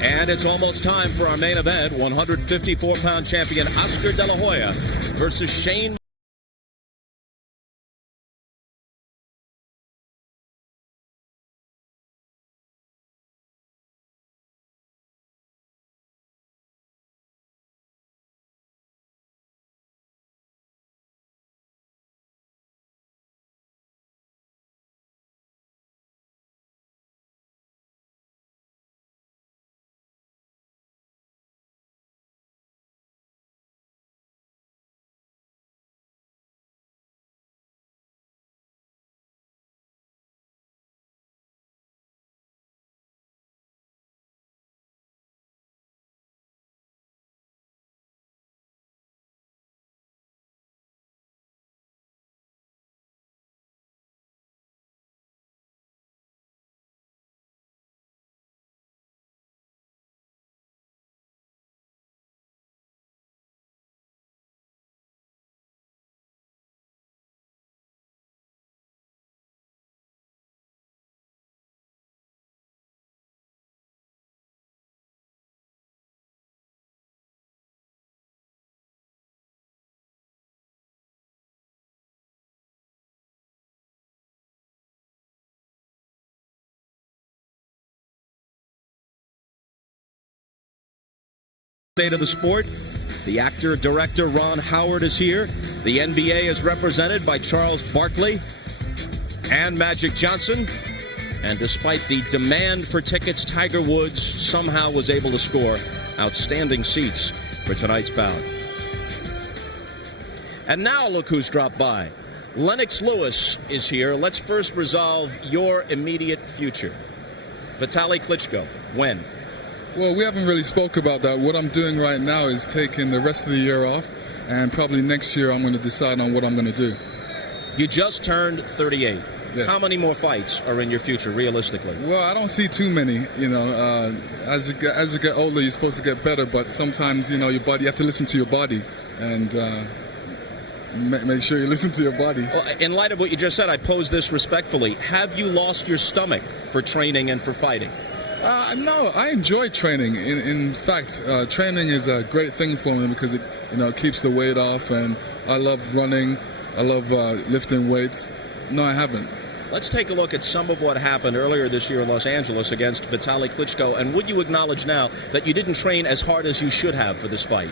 And it's almost time for our main event. 154-pound champion Oscar De La Hoya versus Shane. State of the sport. The actor, director Ron Howard is here. The NBA is represented by Charles Barkley and Magic Johnson. And despite the demand for tickets, Tiger Woods somehow was able to score outstanding seats for tonight's bout. And now look who's dropped by. Lennox Lewis is here. Let's first resolve your immediate future. Vitaly Klitschko, when? Well, we haven't really spoke about that. What I'm doing right now is taking the rest of the year off, and probably next year I'm going to decide on what I'm going to do. You just turned 38. Yes. How many more fights are in your future, realistically? Well, I don't see too many. You know, as you get older, you're supposed to get better, but sometimes, you know, you have to listen to your body, and make sure you listen to your body. Well, in light of what you just said, I pose this respectfully. Have you lost your stomach for training and for fighting? No, I enjoy training. In fact, training is a great thing for me because it, keeps the weight off, and I love running. I love lifting weights. No, I haven't. Let's take a look at some of what happened earlier this year in Los Angeles against Vitaly Klitschko. And would you acknowledge now that you didn't train as hard as you should have for this fight?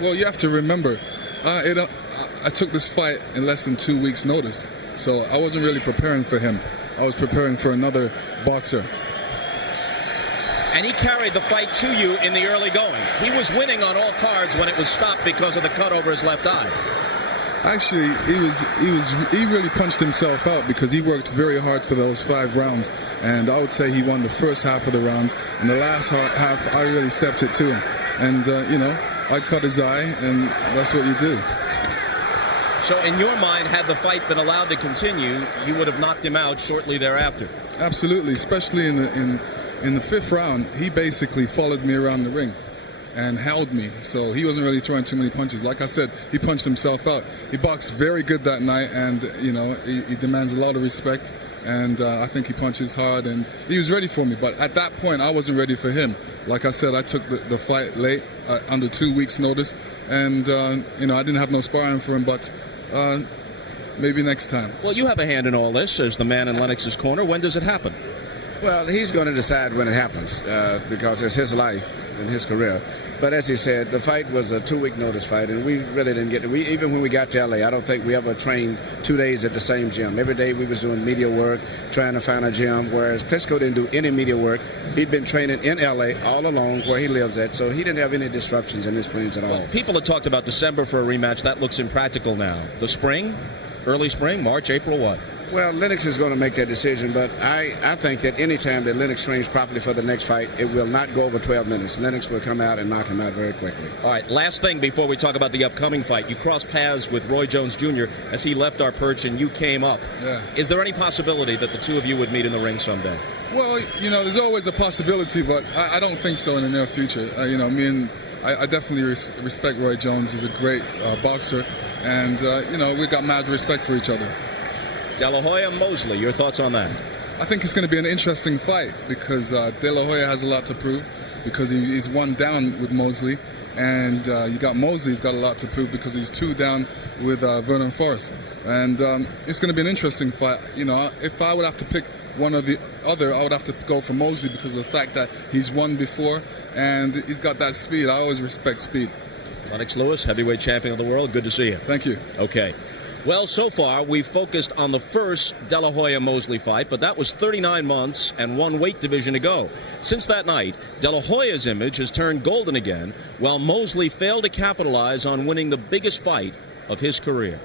Well, you have to remember, I took this fight in less than 2 weeks' notice, so I wasn't really preparing for him. I was preparing for another boxer. And he carried the fight to you in the early going. He was winning on all cards when it was stopped because of the cut over his left eye. Actually, he really punched himself out because he worked very hard for those 5 rounds, and I would say he won the first half of the rounds, and the last half I really stepped it to him, and I cut his eye, and that's what you do. So in your mind, had the fight been allowed to continue, you would have knocked him out shortly thereafter? Absolutely, especially in the 5th round. He basically followed me around the ring and held me, so he wasn't really throwing too many punches. Like I said, he punched himself out. He boxed very good that night, and he demands a lot of respect, and I think he punches hard, and he was ready for me. But at that point, I wasn't ready for him. Like I said, I took the fight late, under 2 weeks' notice, and I didn't have no sparring for him, but maybe next time. Well, you have a hand in all this as the man in Lennox's corner. When does it happen? Well, he's going to decide when it happens because it's his life and his career. But as he said, the fight was a 2-week notice fight, and we really didn't get it. Even when we got to L.A., I don't think we ever trained 2 days at the same gym. Every day we was doing media work, trying to find a gym, whereas Klitschko didn't do any media work. He'd been training in L.A. all along where he lives at, so he didn't have any disruptions in his plans at all. Well, people had talked about December for a rematch. That looks impractical now. The spring? Early spring, March, April, what? Well, Lennox is going to make that decision, but I think that any time that Lennox trains properly for the next fight, it will not go over 12 minutes. Lennox will come out and knock him out very quickly. All right, last thing before we talk about the upcoming fight. You crossed paths with Roy Jones Jr. as he left our perch and you came up. Yeah. Is there any possibility that the two of you would meet in the ring someday? Well, there's always a possibility, but I don't think so in the near future. I definitely respect Roy Jones. He's a great boxer, and, we got mad respect for each other. De La Hoya, Mosley, your thoughts on that? I think it's going to be an interesting fight because De La Hoya has a lot to prove because he's one down with Mosley, and you got Mosley, he's got a lot to prove because he's 2 down with Vernon Forrest. And it's going to be an interesting fight. If I would have to pick one or the other, I would have to go for Mosley because of the fact that he's won before and he's got that speed. I always respect speed. Lennox Lewis, heavyweight champion of the world. Good to see you. Thank you. Okay. Well, so far, we've focused on the first De La Hoya-Mosley fight, but that was 39 months and 1 weight division to go. Since that night, De La Hoya's image has turned golden again, while Mosley failed to capitalize on winning the biggest fight of his career.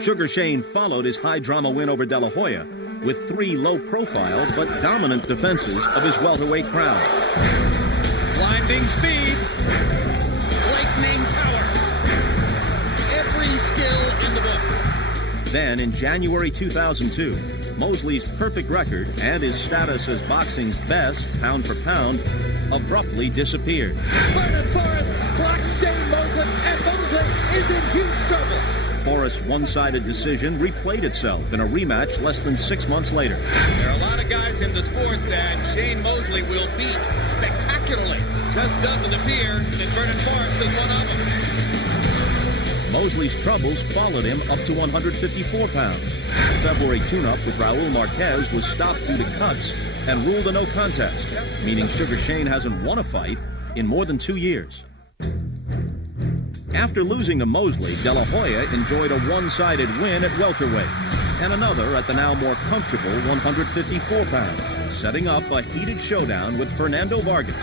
Sugar Shane followed his high-drama win over De La Hoya with 3 low-profile but dominant defenses of his welterweight crown. Blinding speed. Lightning power. Every skill in the book. Then, in January 2002, Mosley's perfect record and his status as boxing's best, pound for pound, abruptly disappeared. Vernon Forrest blocks Shane Mosley, and Mosley is in huge trouble. Forrest's one-sided decision replayed itself in a rematch less than 6 months later. There are a lot of guys in the sport that Shane Mosley will beat spectacularly. Just doesn't appear that Vernon Forrest is one of them. Mosley's troubles followed him up to 154 pounds. The February tune-up with Raul Marquez was stopped due to cuts and ruled a no contest, meaning Sugar Shane hasn't won a fight in more than 2 years. After losing to Mosley, De La Hoya enjoyed a one-sided win at welterweight and another at the now more comfortable 154 pounds, setting up a heated showdown with Fernando Vargas,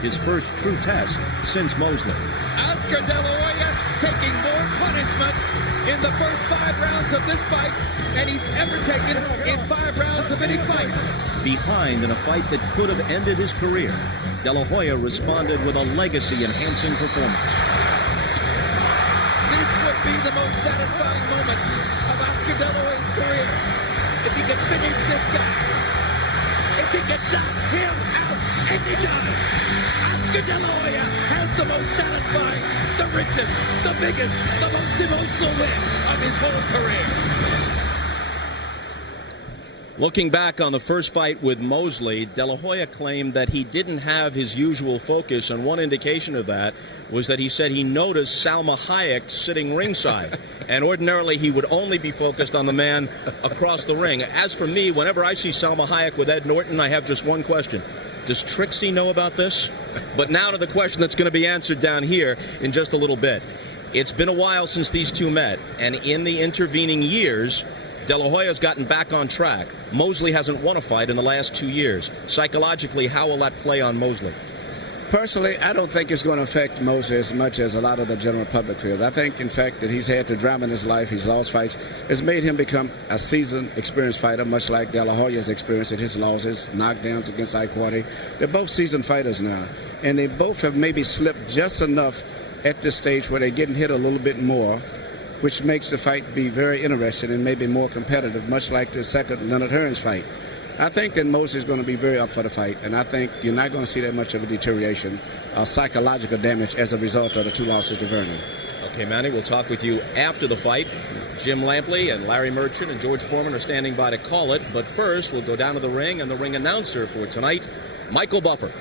his first true test since Mosley. Oscar De La Hoya taking more punishment in the first 5 rounds of this fight than he's ever taken in 5 rounds of any fight. Behind in a fight that could have ended his career, De La Hoya responded with a legacy-enhancing performance. This would be the most satisfying moment of Oscar De La Hoya's career. If he could finish this guy. If he could knock him out, and he does. Oscar De La Hoya has the most satisfying, the richest, the biggest, the most emotional win of his whole career. Looking back on the first fight with Mosley, De La Hoya claimed that he didn't have his usual focus, and one indication of that was that he said he noticed Salma Hayek sitting ringside, and ordinarily he would only be focused on the man across the ring. As for me, whenever I see Salma Hayek with Ed Norton, I have just one question. Does Trixie know about this? But now to the question that's going to be answered down here in just a little bit. It's been a while since these two met, and in the intervening years, De La Hoya's gotten back on track. Mosley hasn't won a fight in the last 2 years. Psychologically, how will that play on Mosley? Personally, I don't think it's going to affect Mosley as much as a lot of the general public feels. I think, in fact, that he's had the drama in his life, he's lost fights, has made him become a seasoned, experienced fighter, much like De La Hoya's experience at his losses, knockdowns against Iquarte. They're both seasoned fighters now, and they both have maybe slipped just enough at this stage where they're getting hit a little bit more, which makes the fight be very interesting and maybe more competitive, much like the second Leonard Hearns fight. I think that Mosley is going to be very up for the fight, and I think you're not going to see that much of a deterioration, psychological damage as a result of the 2 losses to Vernon. Okay, Manny, we'll talk with you after the fight. Jim Lampley and Larry Merchant and George Foreman are standing by to call it, but first we'll go down to the ring, and the ring announcer for tonight, Michael Buffer.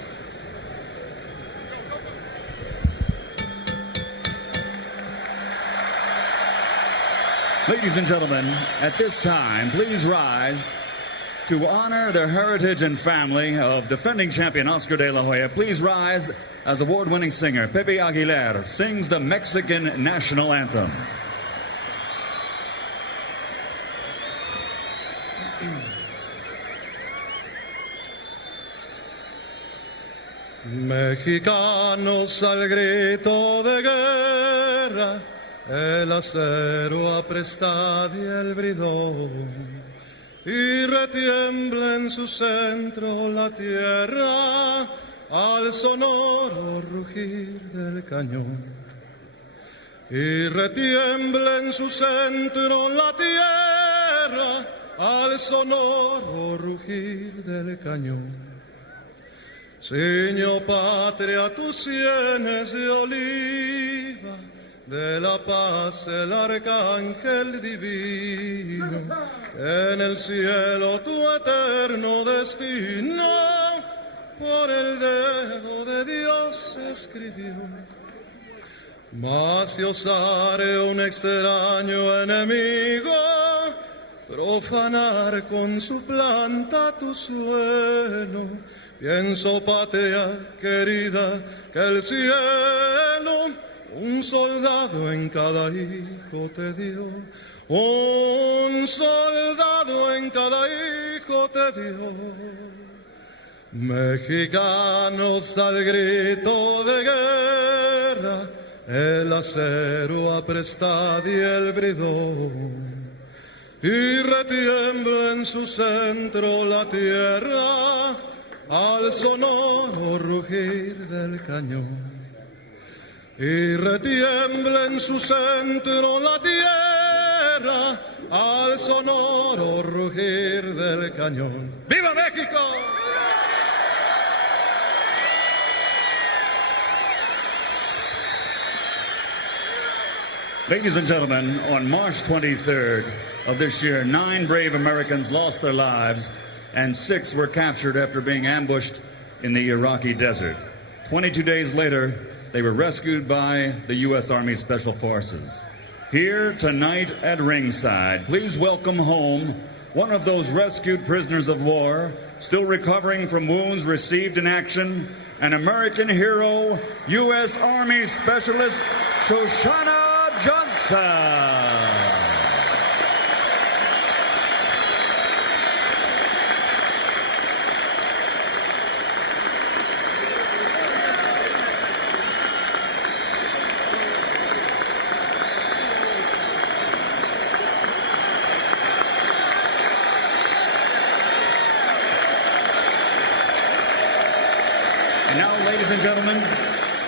Ladies and gentlemen, at this time, please rise to honor the heritage and family of defending champion Oscar De La Hoya. Please rise as award-winning singer Pepe Aguilar sings the Mexican national anthem. Mexicanos al grito de guerra, tierra, el acero apresta y el bridón, y retiembla en su centro la tierra al sonoro rugir del cañón. Y retiembla en su centro la tierra al sonoro rugir del cañón. Ciño patria tus sienes de oliva, de la paz el arcángel divino, en el cielo tu eterno destino por el dedo de Dios escribió. Mas si osare un extraño enemigo profanar con su planta tu suelo, pienso, patria querida, que el cielo un soldado en cada hijo te dio, un soldado en cada hijo te dio. Mexicanos al grito de guerra, el acero apresta y el bridón, y retiembla en su centro la tierra al sonoro rugir del cañón. Y retiembla en su centro la tierra al sonoro rugir del cañón. ¡Viva México! Ladies and gentlemen, on March 23rd of this year, 9 brave Americans lost their lives and 6 were captured after being ambushed in the Iraqi desert. 22 days later, they were rescued by the U.S. Army Special Forces. Here tonight at ringside, please welcome home one of those rescued prisoners of war, still recovering from wounds received in action, an American hero, U.S. Army Specialist Shoshana Johnson. And now, ladies and gentlemen,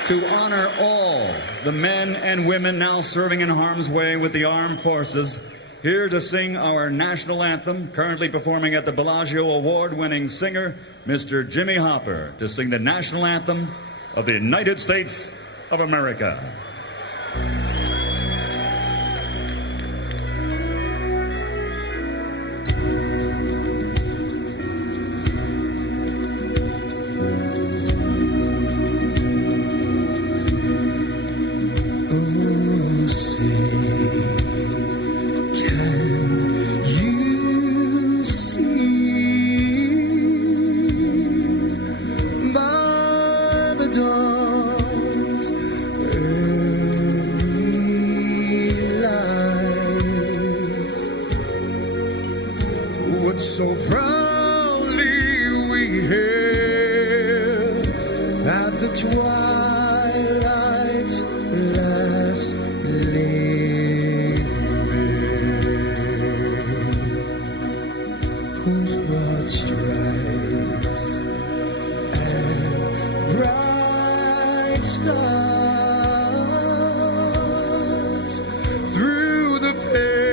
to honor all the men and women now serving in harm's way with the armed forces, here to sing our national anthem, currently performing at the Bellagio award-winning singer, Mr. Jimmy Hopper, to sing the national anthem of the United States of America. So proudly we hailed at the twilight's last gleaming, whose broad stripes and bright stars through the perilous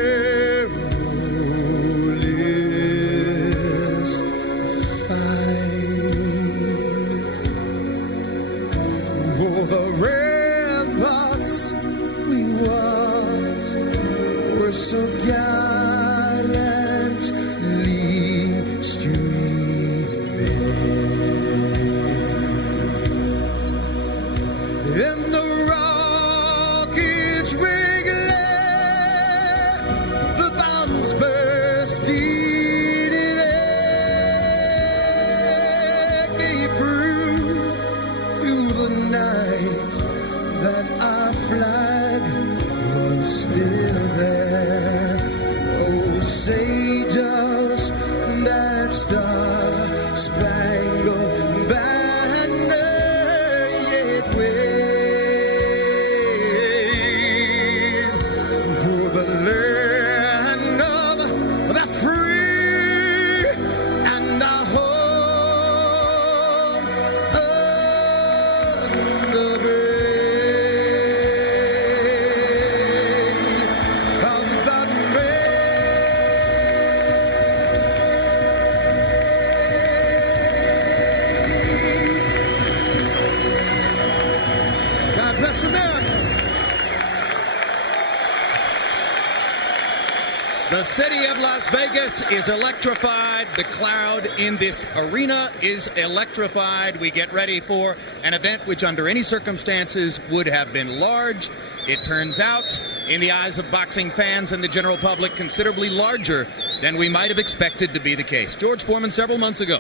The city of Las Vegas is electrified. The crowd in this arena is electrified. We get ready for an event which under any circumstances would have been large. It turns out, in the eyes of boxing fans and the general public, considerably larger than we might have expected to be the case. George Foreman, several months ago,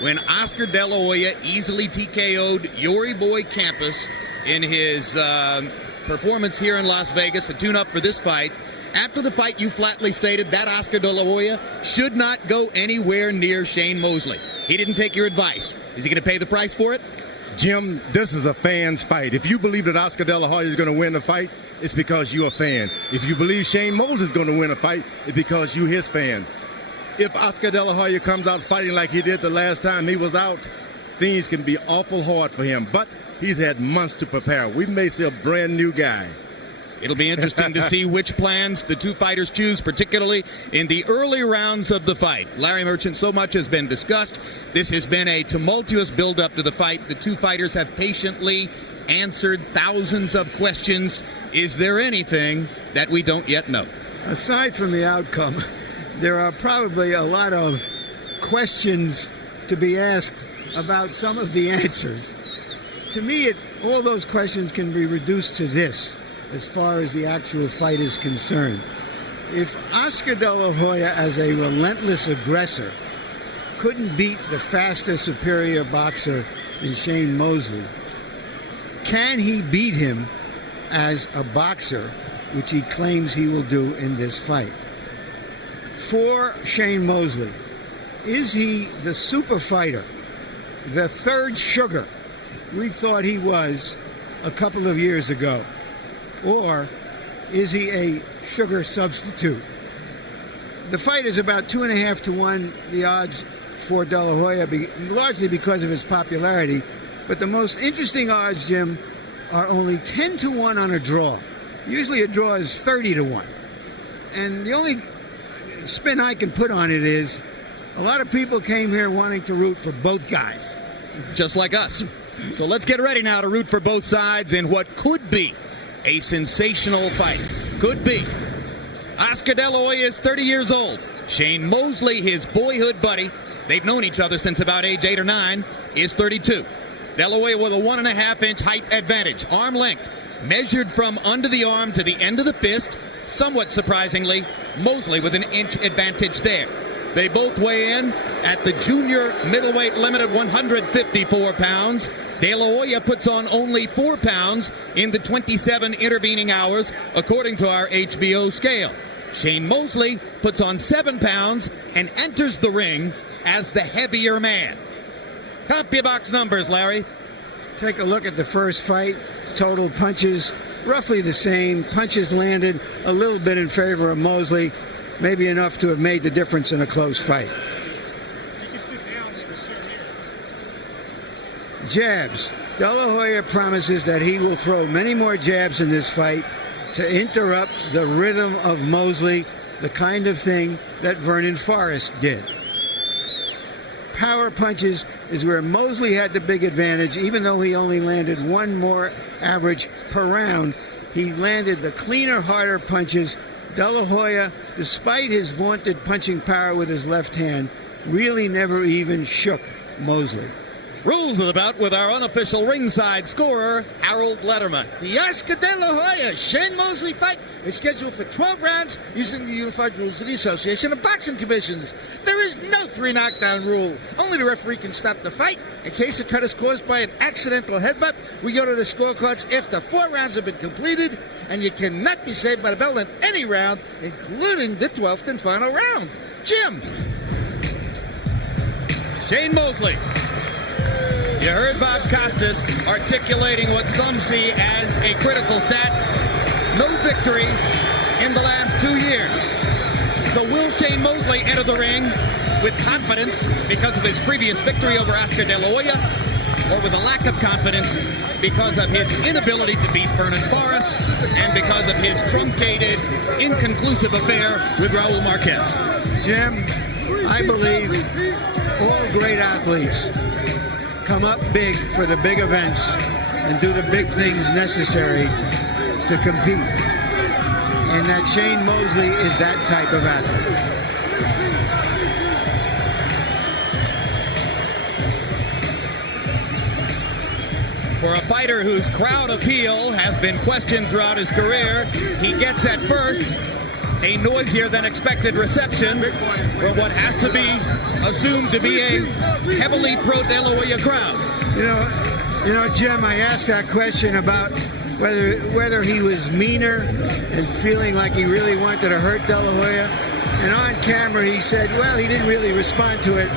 when Oscar De La Hoya easily TKO'd Yori Boy Campos in his performance here in Las Vegas, a tune-up for this fight. After the fight, you flatly stated that Oscar De La Hoya should not go anywhere near Shane Mosley. He didn't take your advice. Is he going to pay the price for it? Jim, this is a fan's fight. If you believe that Oscar De La Hoya is going to win the fight, it's because you're a fan. If you believe Shane Mosley is going to win a fight, it's because you're his fan. If Oscar De La Hoya comes out fighting like he did the last time he was out, things can be awful hard for him. But he's had months to prepare. We may see a brand new guy. It'll be interesting to see which plans the two fighters choose, particularly in the early rounds of the fight. Larry Merchant, so much has been discussed. This has been a tumultuous build-up to the fight. The two fighters have patiently answered thousands of questions. Is there anything that we don't yet know? Aside from the outcome, there are probably a lot of questions to be asked about some of the answers. To me, all those questions can be reduced to this. As far as the actual fight is concerned, if Oscar De La Hoya, as a relentless aggressor, couldn't beat the faster, superior boxer in Shane Mosley, can he beat him as a boxer, which he claims he will do in this fight? For Shane Mosley, is he the super fighter, the third sugar we thought he was a couple of years ago? Or is he a sugar substitute? The fight is about 2.5 to 1, the odds for De La Hoya, largely because of his popularity. But the most interesting odds, Jim, are only 10 to 1 on a draw. Usually a draw is 30 to 1. And the only spin I can put on it is a lot of people came here wanting to root for both guys. Just like us. So let's get ready now to root for both sides in what could be a sensational fight. Could be. Oscar De La Hoya is 30 years old. Shane Mosley, his boyhood buddy, they've known each other since about age 8 or 9, is 32. De La Hoya with a 1.5-inch height advantage. Arm length measured from under the arm to the end of the fist. Somewhat surprisingly, Mosley with an inch advantage there. They both weigh in at the junior middleweight limit at 154 pounds. De La Hoya puts on only 4 pounds in the 27 intervening hours, according to our HBO scale. Shane Mosley puts on 7 pounds and enters the ring as the heavier man. CompuBox numbers, Larry. Take a look at the first fight. Total punches, roughly the same. Punches landed a little bit in favor of Mosley, maybe enough to have made the difference in a close fight. Jabs. De La Hoya promises that he will throw many more jabs in this fight to interrupt the rhythm of Mosley, the kind of thing that Vernon Forrest did. Power punches is where Mosley had the big advantage. Even though he only landed 1 more average per round, he landed the cleaner, harder punches. De La Hoya, despite his vaunted punching power with his left hand, really never even shook Mosley. Rules of the bout with our unofficial ringside scorer, Harold Letterman. The Oscar De La Hoya Shane Mosley fight is scheduled for 12 rounds using the unified rules of the Association of Boxing Commissions. There is no 3 knockdown rule. Only the referee can stop the fight. In case the cut is caused by an accidental headbutt, we go to the scorecards after 4 rounds have been completed, and you cannot be saved by the bell in any round, including the 12th and final round. Jim. Shane Mosley. You heard Bob Costas articulating what some see as a critical stat. No victories in the last 2 years. So will Shane Mosley enter the ring with confidence because of his previous victory over Oscar De La Hoya, or with a lack of confidence because of his inability to beat Vernon Forrest and because of his truncated, inconclusive affair with Raul Marquez? Jim, I believe all great athletes come up big for the big events and do the big things necessary to compete. and that Shane Mosley is that type of athlete. For a fighter whose crowd appeal has been questioned throughout his career, he gets at first a noisier than expected reception for what has to be assumed to be a heavily pro-De La Hoya crowd. You know, Jim, I asked that question about whether he was meaner and feeling like he really wanted to hurt De La Hoya. And on camera, he said, well, he didn't really respond to it.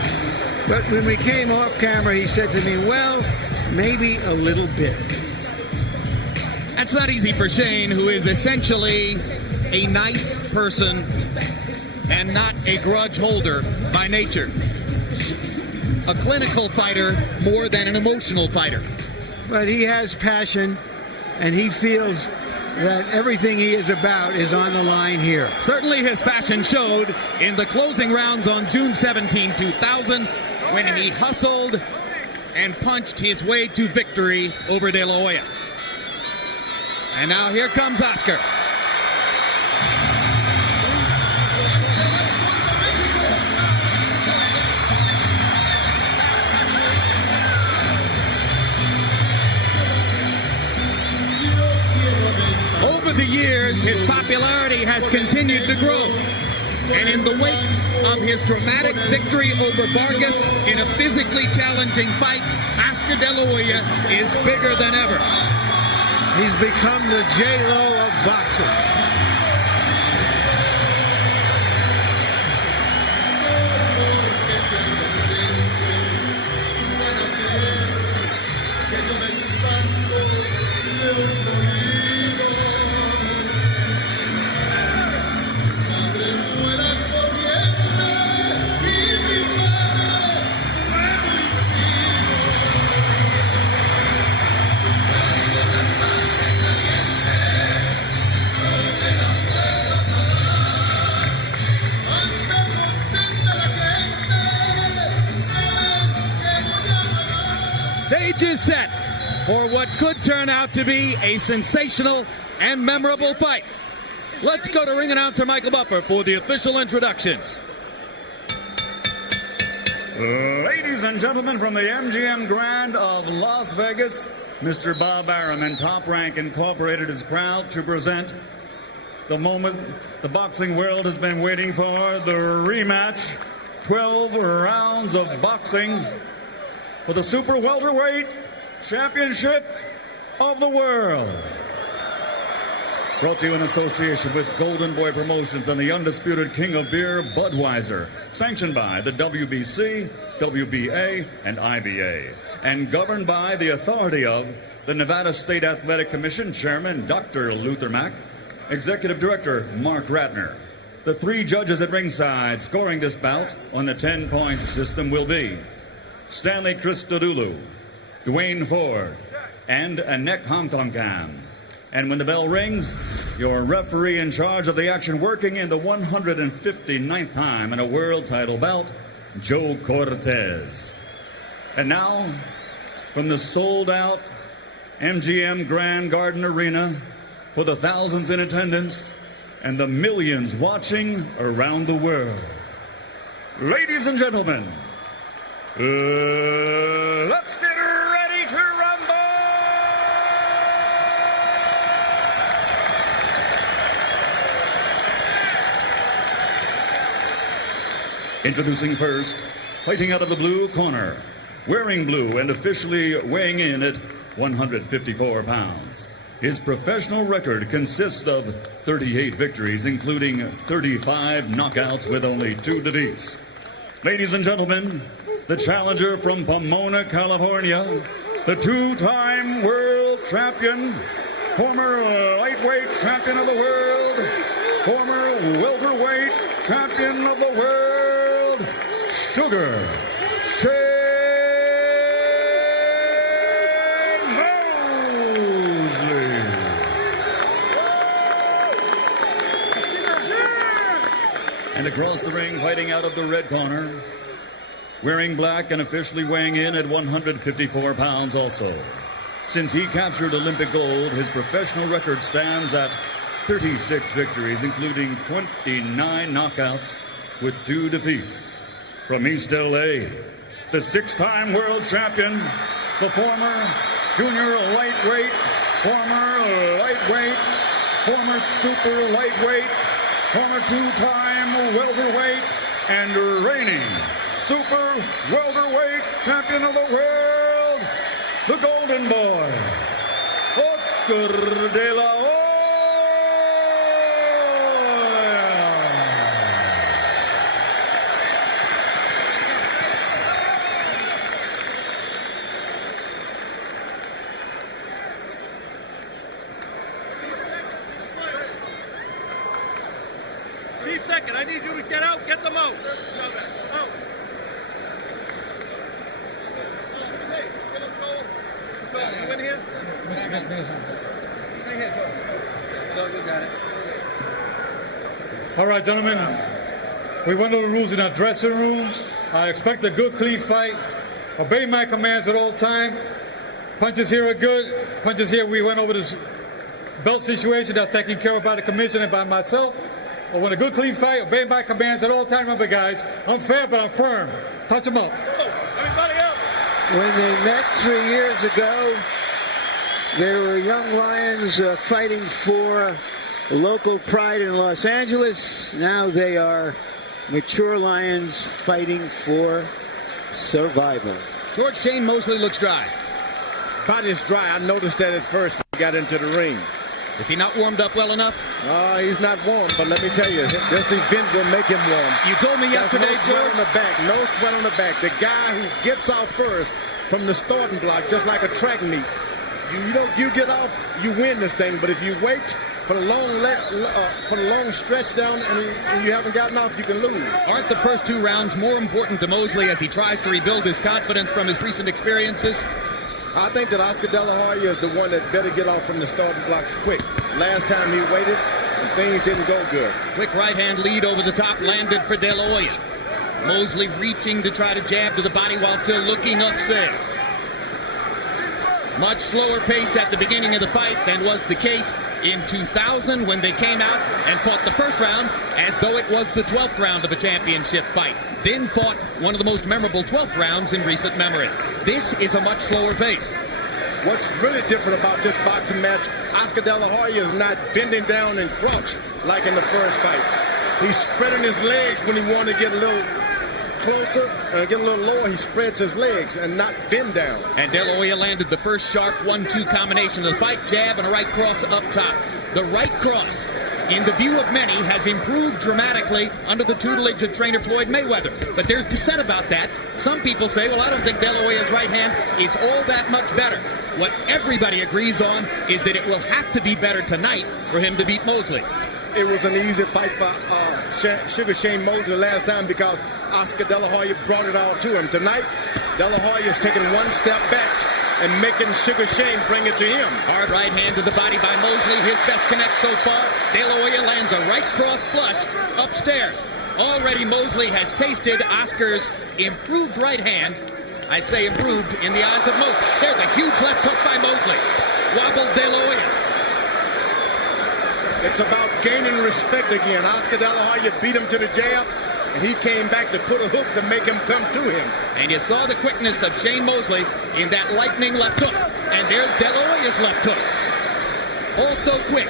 But when we came off camera, he said to me, well, maybe a little bit. That's not easy for Shane, who is essentially a nice person and not a grudge holder by nature. A clinical fighter more than an emotional fighter. But he has passion, and he feels that everything he is about is on the line here. Certainly his passion showed in the closing rounds on June 17, 2000, when he hustled and punched his way to victory over De La Hoya. And now here comes Oscar. Over the years, his popularity has continued to grow. And in the wake of his dramatic victory over Vargas in a physically challenging fight, Oscar De La Hoya is bigger than ever. He's become the J-Lo of boxing. Stage is set for what could turn out to be a sensational and memorable fight. Let's go to ring announcer Michael Buffer for the official introductions. Ladies and gentlemen, from the MGM Grand of Las Vegas, Mr. Bob Arum and Top Rank Incorporated is proud to present the moment the boxing world has been waiting for, the rematch, 12 rounds of boxing for the Super Welterweight Championship of the World. Brought to you in association with Golden Boy Promotions and the undisputed king of beer, Budweiser. Sanctioned by the WBC, WBA, and IBA. And governed by the authority of the Nevada State Athletic Commission Chairman, Dr. Luther Mack, Executive Director, Mark Ratner. The three judges at ringside scoring this bout on the 10-point system will be Stanley Christodoulou, Dwayne Ford, and Anek Hamtongam. And when the bell rings, your referee in charge of the action, working in the 159th time in a world title bout, Joe Cortez. And now, from the sold-out MGM Grand Garden Arena, for the thousands in attendance and the millions watching around the world, ladies and gentlemen, let's get ready to rumble! Introducing first, fighting out of the blue corner, wearing blue and officially weighing in at 154 pounds. His professional record consists of 38 victories, including 35 knockouts with only 2 defeats. Ladies and gentlemen, the challenger from Pomona, California, the two-time world champion, former lightweight champion of the world, former welterweight champion of the world, Sugar Shane Mosley. And across the ring, fighting out of the red corner, wearing black and officially weighing in at 154 pounds also. Since he captured Olympic gold, his professional record stands at 36 victories, including 29 knockouts with 2 defeats. From East LA, the 6-time world champion, the former junior lightweight, former lightweight, former super lightweight, former 2-time welterweight, and reigning super welterweight champion of the world, the Golden Boy, Oscar de la Hoya. Chief second, I need you to get out, get them out. Out. Hey, get them, Joel. You in here? Stay here, Joel. You got it. All right, gentlemen, we went over the rules in our dressing room. I expect a good, clean fight. Obey my commands at all time. Punches here are good. Punches here, we went over this belt situation that's taken care of by the commission and by myself. But when a good, clean fight, obey my commands at all time. Remember, guys, I'm fair, but I'm firm. Touch them up. Everybody up. When they met 3 years ago, they were young lions fighting for local pride in Los Angeles. Now they are mature lions fighting for survival. George Shane Mosley looks dry. His body's dry. I noticed that at first when he got into the ring. Is he not warmed up well enough? He's not warm, but let me tell you, this event will make him warm. You told me yesterday, no sweat on the back. No sweat on the back. The guy who gets out first from the starting block, just like a track meet, you get off, you win this thing. But if you wait for the long stretch down and you haven't gotten off, you can lose. Aren't the first 2 rounds more important to Mosley as he tries to rebuild his confidence from his recent experiences? I think that Oscar De La Hoya is the one that better get off from the starting blocks quick. Last time he waited, and things didn't go good. Quick right-hand lead over the top landed for De La Hoya. Mosley reaching to try to jab to the body while still looking upstairs. Much slower pace at the beginning of the fight than was the case in 2000 when they came out and fought the first round as though it was the 12th round of a championship fight. Then fought one of the most memorable 12th rounds in recent memory. This is a much slower pace. What's really different about this boxing match, Oscar De La Hoya is not bending down and crouch like in the first fight. He's spreading his legs when he wants to get a little closer and get a little lower. He spreads his legs and not bend down. And De La Hoya landed the first sharp 1-2 combination of the fight, jab and a right cross up top. The right cross, in the view of many, has improved dramatically under the tutelage of trainer Floyd Mayweather. But there's dissent about that. Some people say, well, I don't think De La Hoya's right hand is all that much better. What everybody agrees on is that it will have to be better tonight for him to beat Mosley. It was an easy fight for Sugar Shane Mosley last time because Oscar De La Hoya brought it all to him. Tonight, De La Hoya is taking one step back and making Sugar Shane bring it to him. Hard right hand to the body by Mosley. His best connect so far. De La Hoya lands a right cross flush upstairs. Already Mosley has tasted Oscar's improved right hand. I say improved in the eyes of Mosley. There's a huge left hook by Mosley. Wobbled De La Hoya. It's about gaining respect again. Oscar De La Hoya beat him to the jab, and he came back to put a hook to make him come to him. And you saw the quickness of Shane Mosley in that lightning left hook. And there's De La Hoya's left hook. Also quick.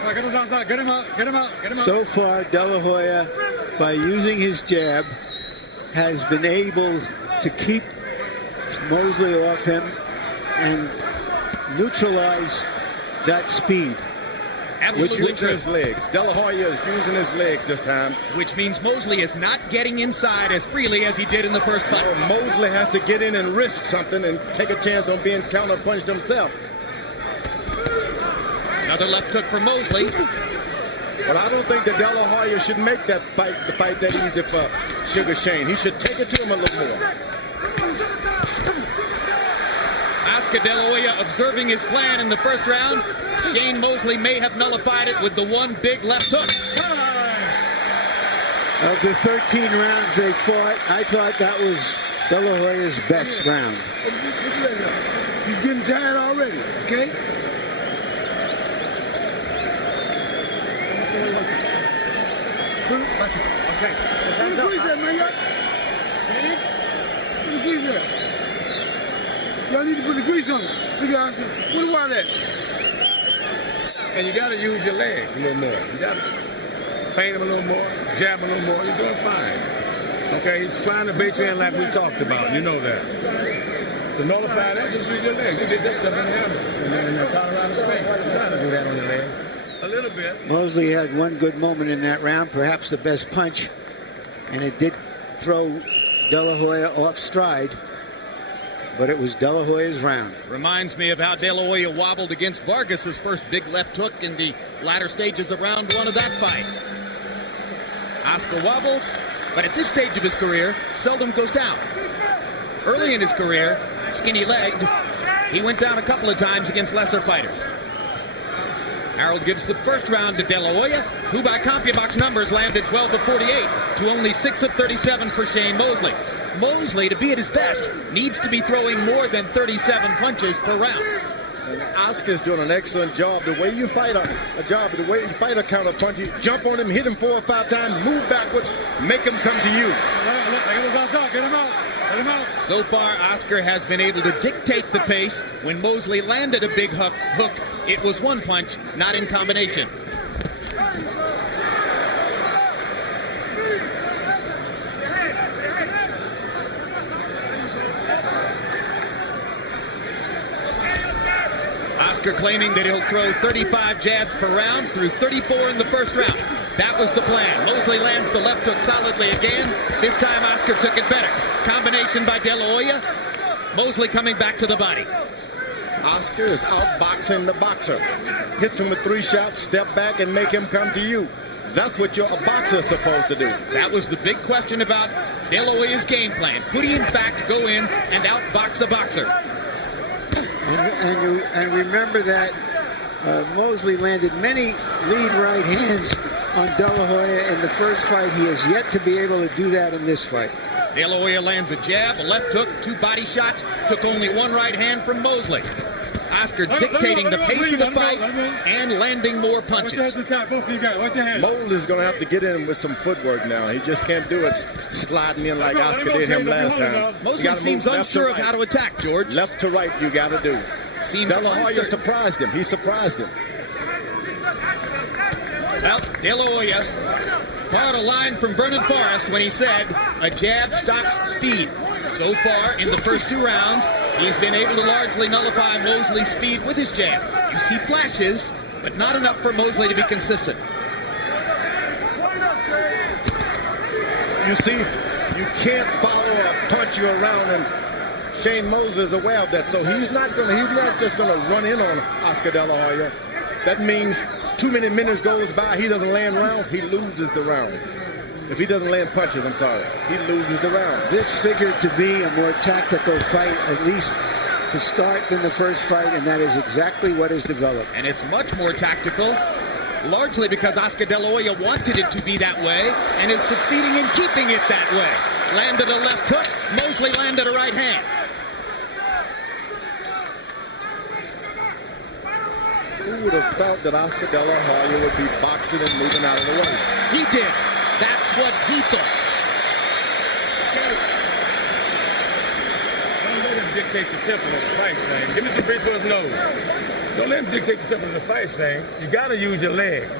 All right, get him out, get him out, get him out, get him out. So far, De La Hoya, by using his jab, has been able to keep Mosley off him and neutralize that speed. Absolutely Which his legs. De La Hoya is using his legs this time. Which means Mosley is not getting inside as freely as he did in the first fight. Well, Mosley has to get in and risk something and take a chance on being counter-punched himself. Another left hook for Mosley. But I don't think that De La Hoya should make the fight that easy for Sugar Shane. He should take it to him a little more. Oscar De La Hoya observing his plan in the first round. Shane Mosley may have nullified it with the one big left hook. Of the 13 rounds they fought, I thought that was De La Hoya's best round. He's getting tired already, okay? Okay. Put the grease there, man. Put the grease there. Y'all need to put the grease on it. Look at Oscar. Put the water at. And you got to use your legs a little more. You got to feint him a little more, jab a little more. You're doing fine. Okay, he's trying to bait you in like we talked about. You know that. To nullify that, just use your legs. You did that stuff in the amateurs and in the Colorado Springs. You got to do that on your legs. A little bit. Mosley had one good moment in that round, perhaps the best punch, and it did throw De La Hoya off stride, but it was De La Hoya's round. Reminds me of how De La Hoya wobbled against Vargas's first big left hook in the latter stages of round one of that fight. Oscar wobbles, but at this stage of his career, seldom goes down. Early in his career, skinny-legged, he went down a couple of times against lesser fighters. Harold gives the first round to De La Hoya, who by CompuBox numbers landed 12 of 48 to only 6 of 37 for Shane Mosley. Mosley, to be at his best, needs to be throwing more than 37 punches per round. And Oscar's doing an excellent job. The way you fight a counter punch, you jump on him, hit him 4 or 5 times, move backwards, make him come to you. Get him out. So far, Oscar has been able to dictate the pace. When Mosley landed a big hook, it was one punch, not in combination. Oscar claiming that he'll throw 35 jabs per round, through 34 in the first round. That was the plan. Mosley lands the left hook solidly again. This time Oscar took it better. Combination by De La Hoya. Mosley coming back to the body. Oscar is outboxing the boxer. Hits him with 3 shots, step back, and make him come to you. That's what a boxer is supposed to do. That was the big question about De La Hoya's game plan. Could he, in fact, go in and outbox a boxer? And remember that Mosley landed many lead right hands on De La Hoya in the first fight. He has yet to be able to do that in this fight. De La Hoya lands a jab, a left hook, 2 body shots, took only 1 right hand from Mosley. Oscar dictating the pace of the fight and landing more punches. Mosley's going to have to get in with some footwork now. He just can't do it sliding in like Oscar did him last time. Mosley seems unsure of how to attack, George. Left to right, you got to do. De La Hoya surprised him. He surprised him. Well, De La Hoya borrowed a line from Vernon Forrest when he said, a jab stops speed. So far, in the first 2 rounds, he's been able to largely nullify Mosley's speed with his jab. You see flashes, but not enough for Mosley to be consistent. You see, you can't follow a punch you around, and Shane Mosley is aware of that. So he's not just going to run in on Oscar De La Hoya. That means too many minutes goes by, he doesn't land rounds, he loses the round. If he doesn't land punches, I'm sorry, he loses the round. This figured to be a more tactical fight, at least to start, than the first fight, and that is exactly what has developed. And it's much more tactical, largely because Oscar De La Hoya wanted it to be that way and is succeeding in keeping it that way. Landed a left hook, Mosley landed a right hand. Who would have thought that Oscar De La Hoya would be boxing and moving out of the way? He did. That's what he thought. Don't let him dictate the tempo of the fight, Shane. Give me some grease for his nose. Don't let him dictate the tempo of the fight, Shane. You got to use your legs,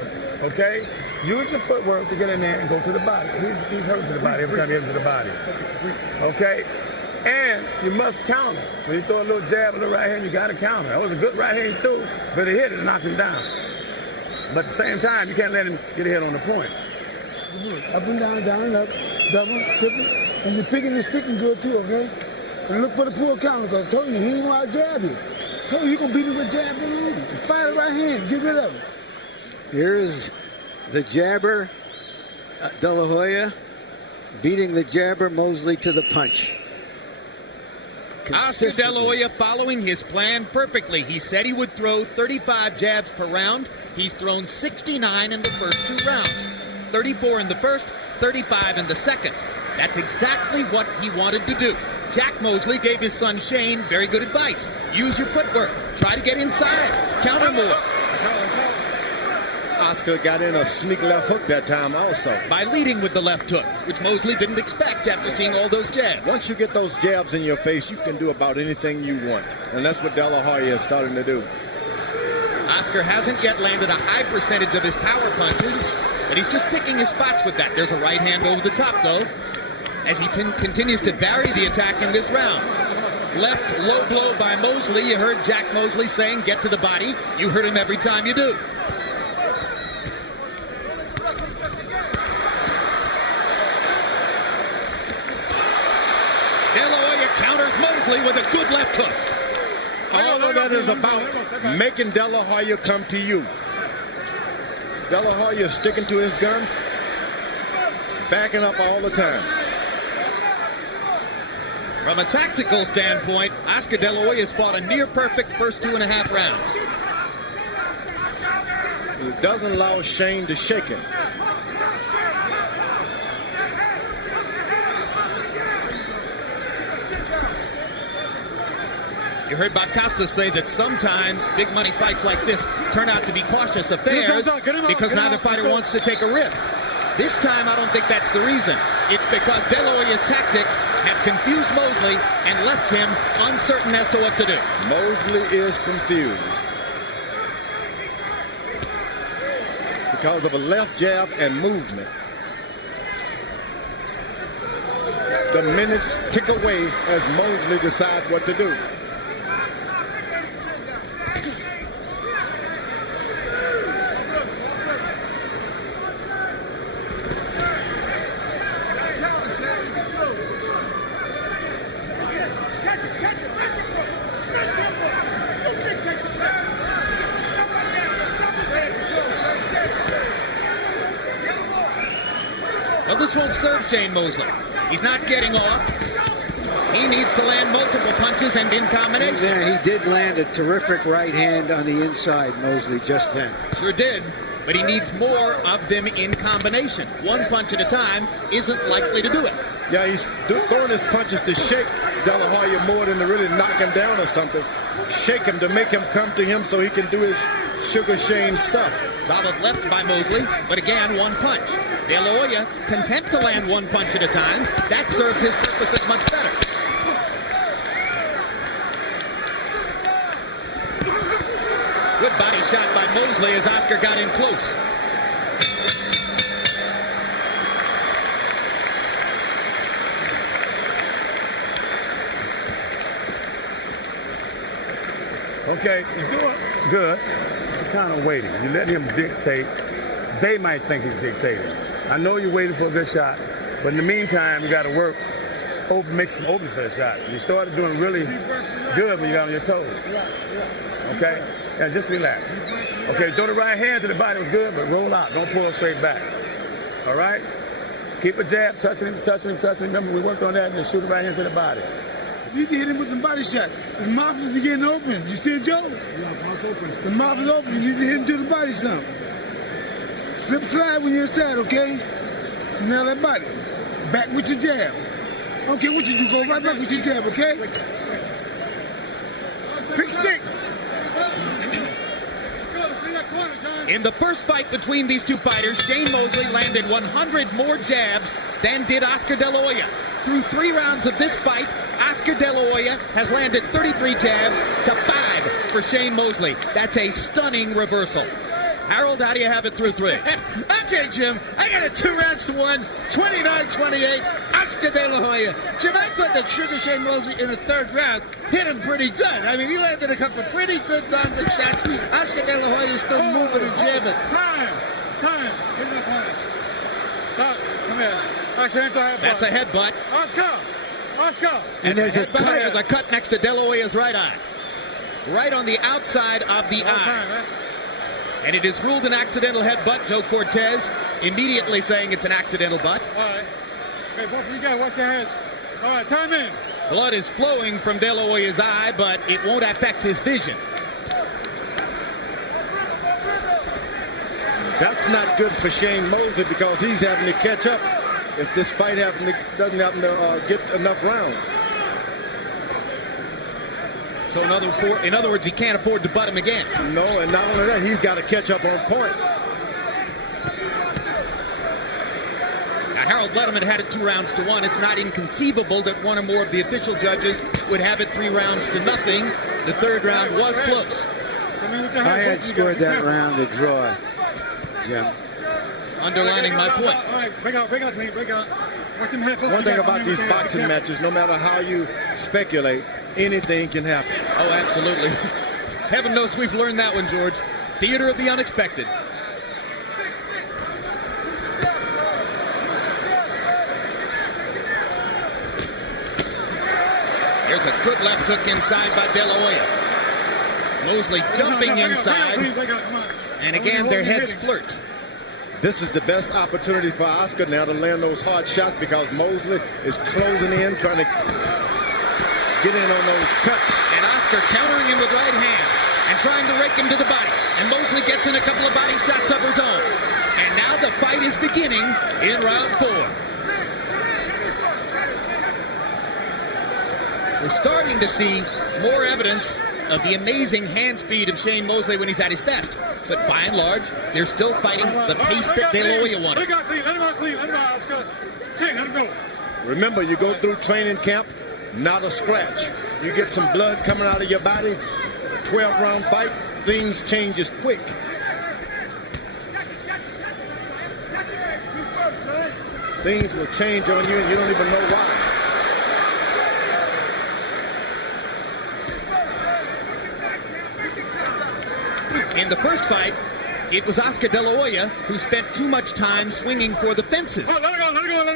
okay? Use your footwork to get in there and go to the body. He's hurt to the body every time he hits to the body, okay? And you must counter. When you throw a little jab with the right hand, you got to counter. That was a good right hand he threw, but he hit it and knocked him down. But at the same time, you can't let him get ahead on the points. Up and down, down and up, double, triple, and you're picking and sticking good too, okay? And look for the pull counter, because I told you he ain't want to jab you. I told you he gonna beat him with jabs in the room. Fire the right hand, get rid of him. Here's the jabber, De La Hoya, beating the jabber Mosley to the punch. Oscar De La Hoya following his plan perfectly. He said he would throw 35 jabs per round. He's thrown 69 in the first 2 rounds. 34 in the first, 35 in the second. That's exactly what he wanted to do. Jack Mosley gave his son Shane very good advice. Use your footwork. Try to get inside. Counter more. Oscar got in a sneak left hook that time also. By leading with the left hook, which Mosley didn't expect after seeing all those jabs. Once you get those jabs in your face, you can do about anything you want. And that's what De La Hoya is starting to do. Oscar hasn't yet landed a high percentage of his power punches, but he's just picking his spots with that. There's a right hand over the top, though, as he continues to vary the attack in this round. Left low blow by Mosley. You heard Jack Mosley saying, get to the body. You hurt him every time you do. De La Hoya counters Mosley with a good left hook. All of that is about making De La Hoya come to you. De La Hoya is sticking to his guns, backing up all the time. From a tactical standpoint, Oscar De La Hoya has fought a near-perfect first 2.5 rounds. It doesn't allow Shane to shake him. You heard Bob Costa say that sometimes big money fights like this turn out to be cautious affairs because neither fighter wants to take a risk. This time, I don't think that's the reason. It's because De La Hoya's tactics have confused Mosley and left him uncertain as to what to do. Mosley is confused because of a left jab and movement. The minutes tick away as Mosley decides what to do. Well, this won't serve Shane Mosley. He's not getting off. He needs to land multiple punches and in combination. Yeah, he did land a terrific right hand on the inside, Mosley, just then. Sure did, but he needs more of them in combination. One punch at a time isn't likely to do it. Yeah, he's throwing his punches to shake De La Hoya more than to really knock him down or something. Shake him to make him come to him so he can do his Sugar Shane stuff. Solid left by Mosley, but again, one punch. De La Hoya content to land one punch at a time. That serves his purposes much better. Good body shot by Mosley as Oscar got in close. Okay, he's doing good, but you're kind of waiting. You let him dictate. They might think he's dictating. I know you're waiting for a good shot, but in the meantime, you got to work, make some open for the shot. You started doing really good when you got on your toes. Okay? And just relax. Okay, throw the right hand to the body was good, but roll out. Don't pull straight back. All right? Keep a jab, touching him. Remember, we worked on that and just shoot the right hand to the body. You need to hit him with the body shot. His mouth is getting open. You see it, Joe? Yeah, mouth open. The mouth is open. You need to hit him to the body some. Slip slide when you're inside, okay? Nail that body. Back with your jab. I don't care what you do. Go right back with your jab, okay? Pick stick. In the first fight between these two fighters, Shane Mosley landed 100 more jabs than did Oscar De La Hoya. Through 3 rounds of this fight, Oscar De La Hoya has landed 33 jabs to 5 for Shane Mosley. That's a stunning reversal. Harold, how do you have it through 3? Okay, Jim. I got it 2 rounds to 1, 29-28. Oscar De La Hoya. Jim, I thought that Sugar Shane Mosley in the 3rd round hit him pretty good. I mean, he landed a couple of pretty good long-good shots. Oscar De La Hoya is still moving and jabbing. Time. Give me the point. Stop. Come here. I can't go That's a headbutt. Oscar. And there's a cut next to De La Hoya's right eye. Right on the outside of the eye. And it is ruled an accidental headbutt. Joe Cortez immediately saying it's an accidental butt. All right. Okay, both of you guys, watch your heads. All right, time in. Blood is flowing from De La Hoya's eye, but it won't affect his vision. That's not good for Shane Mosley because he's having to catch up if this fight doesn't happen to get enough rounds. So in other words, he can't afford to butt him again. No, and not only that, he's got to catch up on points. Harold Letterman had it 2-1. It's not inconceivable that one or more of the official judges would have it 3-0. The third round was close. I had scored that round a draw, Jim. Underlining my point. All right, break out. One thing about these boxing matches, no matter how you speculate, anything can happen. Oh, absolutely. Heaven knows we've learned that one, George. Theater of the unexpected. There's a good left hook inside by De La Hoya. Mosley jumping inside. And again, their heads flirt. This is the best opportunity for Oscar now to land those hard shots because Mosley is closing in, trying to get in on those cuts. And Oscar countering him with right hands and trying to rake him to the body. And Mosley gets in a couple of body shots of his own. And now the fight is beginning in round 4. We're starting to see more evidence of the amazing hand speed of Shane Mosley when he's at his best. But by and large, they're still fighting the pace that De La Hoya wanted. Remember, you go through training camp, not a scratch. You get some blood coming out of your body, 12-round fight, things changes quick. Things will change on you and you don't even know why. In the first fight, it was Oscar De La Hoya who spent too much time swinging for the fences.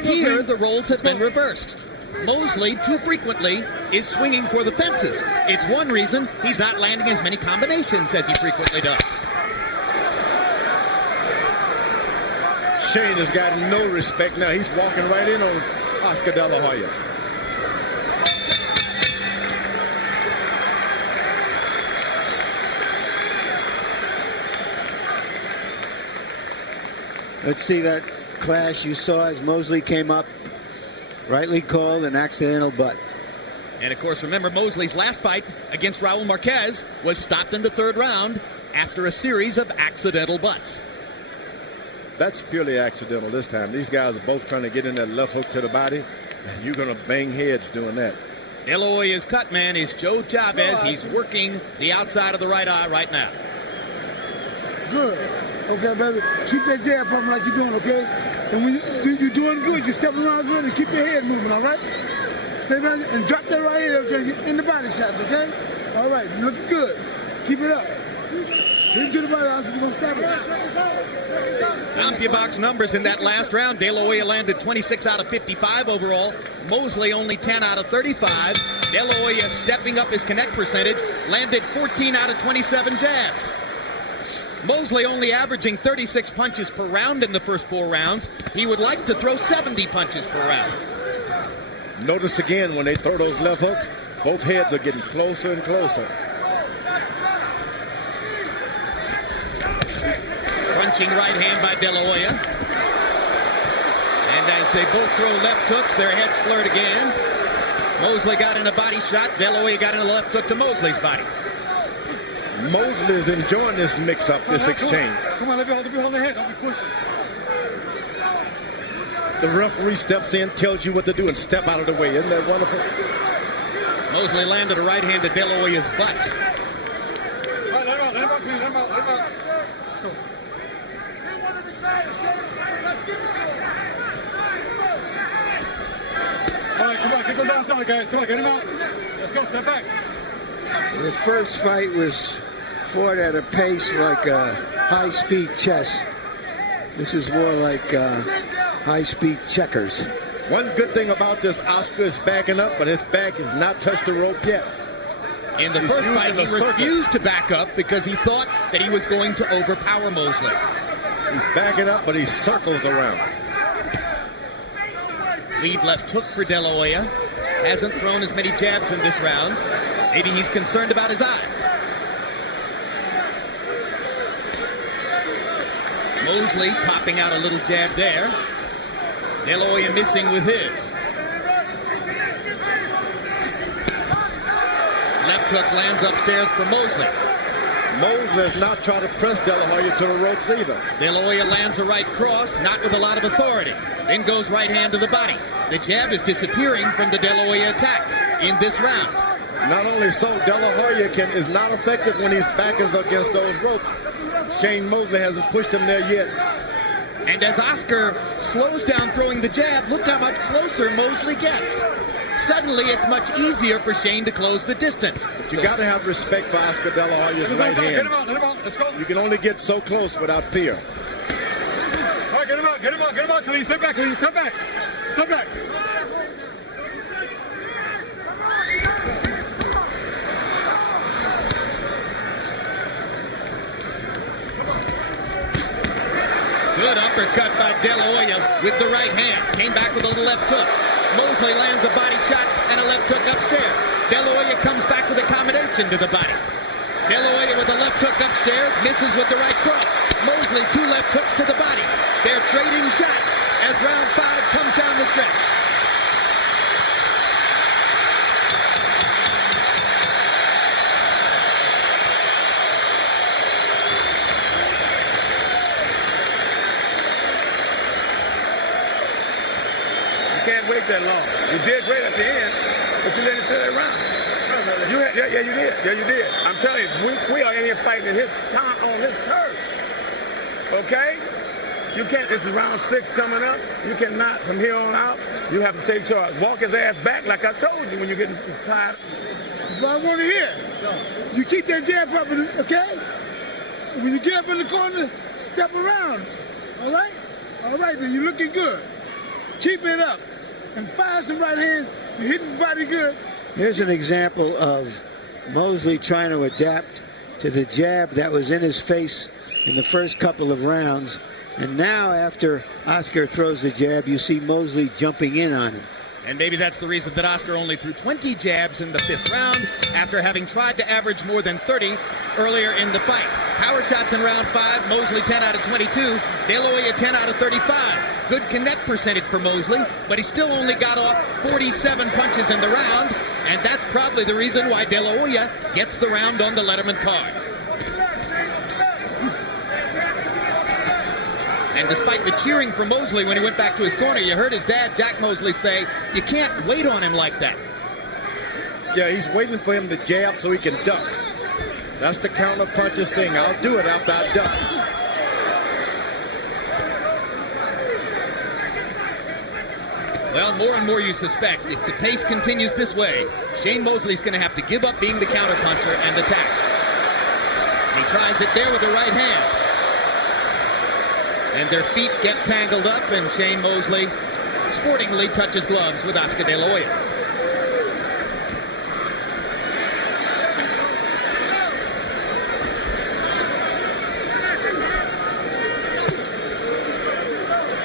Here, the roles have been reversed. Mosley, too frequently, is swinging for the fences. It's one reason he's not landing as many combinations as he frequently does. Shane has got no respect now. He's walking right in on Oscar De La Hoya. Let's see that clash you saw as Mosley came up. Rightly called an accidental butt. And of course, remember Mosley's last fight against Raul Marquez was stopped in the third round after a series of accidental butts. That's purely accidental this time. These guys are both trying to get in that left hook to the body, and you're going to bang heads doing that. De La Hoya's cut man is Joe Chavez. He's working the outside of the right eye right now. Good. Okay, baby. Keep that jab pumping like you're doing, okay? And when you're doing good, you're stepping around good and keep your head moving, all right? Stay around and drop that right here in the body shots, okay? All right, you look good. Keep it up. Hit to the body, you're going to stop it. CompuBox numbers in that last round. De La Hoya landed 26 out of 55 overall. Mosley only 10 out of 35. De La Hoya stepping up his connect percentage, landed 14 out of 27 jabs. Mosley only averaging 36 punches per round in the first 4 rounds. He would like to throw 70 punches per round. Notice again when they throw those left hooks, both heads are getting closer and closer. Crunching right hand by De La Hoya. And as they both throw left hooks, their heads flirt again. Mosley got in a body shot. De La Hoya got in a left hook to Mosley's body. Mosley is enjoying this mix-up, this exchange. Come on, let me hold the head. Don't be pushing. The referee steps in, tells you what to do, and step out of the way. Isn't that wonderful? Mosley landed a right hand to De La Hoya's butt. All right, let him out. All right, come on, get those outside, guys. Come on, get him out. Let's go, step back. The first fight was fought at a pace like a high-speed chess. This is more like high-speed checkers. One good thing about this, Oscar is backing up, but his back has not touched the rope yet. In the first fight, he refused to back up because he thought that he was going to overpower Mosley. He's backing up, but he circles around. Lead left hook for De La Hoya. Hasn't thrown as many jabs in this round. Maybe he's concerned about his eye. Mosley popping out a little jab there. De La Hoya missing with his. Left hook lands upstairs for Mosley. Mosley has not tried to press De La Hoya to the ropes either. De La Hoya lands a right cross, not with a lot of authority. Then goes right hand to the body. The jab is disappearing from the De La Hoya attack in this round. Not only so, De La Hoya is not effective when his back is against those ropes. Shane Mosley hasn't pushed him there yet. And as Oscar slows down throwing the jab, look how much closer Mosley gets. Suddenly, it's much easier for Shane to close the distance. But you got to have respect for Oscar De La Hoya's right hand. Get him out, let's go. You can only get so close without fear. All right, get him out, Khalid. Step back, Khalid, step back. Good uppercut by De La Hoya with the right hand. Came back with a little left hook. Mosley lands a body shot and a left hook upstairs. De La Hoya comes back with a combination to the body. De La Hoya with a left hook upstairs, misses with the right cross. Mosley, 2 left hooks to the body. They're trading shots as round 5 comes down the stretch. Can't wait that long. You did great at the end, but you let it sit around. Yeah, you did. I'm telling you, we are in here fighting in his time on his turf. Okay? You can't. This is round 6 coming up. You cannot, from here on out, you have to take charge. Walk his ass back, like I told you when you're getting tired. That's what I want to hear. You keep that jab up, okay? When you get up in the corner, step around. All right? All right, then you're looking good. Keep it up. And fire some right hand. You're hitting the body good. Here's an example of Mosley trying to adapt to the jab that was in his face in the first couple of rounds. And now, after Oscar throws the jab, you see Mosley jumping in on him. And maybe that's the reason that Oscar only threw 20 jabs in the 5th round after having tried to average more than 30 earlier in the fight. Power shots in round 5, Mosley 10 out of 22, De La Hoya 10 out of 35. Good connect percentage for Mosley, but he still only got off 47 punches in the round, and that's probably the reason why De La Hoya gets the round on the Letterman card. And despite the cheering for Mosley when he went back to his corner, you heard his dad, Jack Mosley, say, you can't wait on him like that. Yeah, he's waiting for him to jab so he can duck. That's the counter puncher's thing. I'll do it after I duck. Well, more and more you suspect, if the pace continues this way, Shane Mosley's going to have to give up being the counterpuncher and attack. He tries it there with the right hand. And their feet get tangled up, and Shane Mosley sportingly touches gloves with Oscar De La Hoya.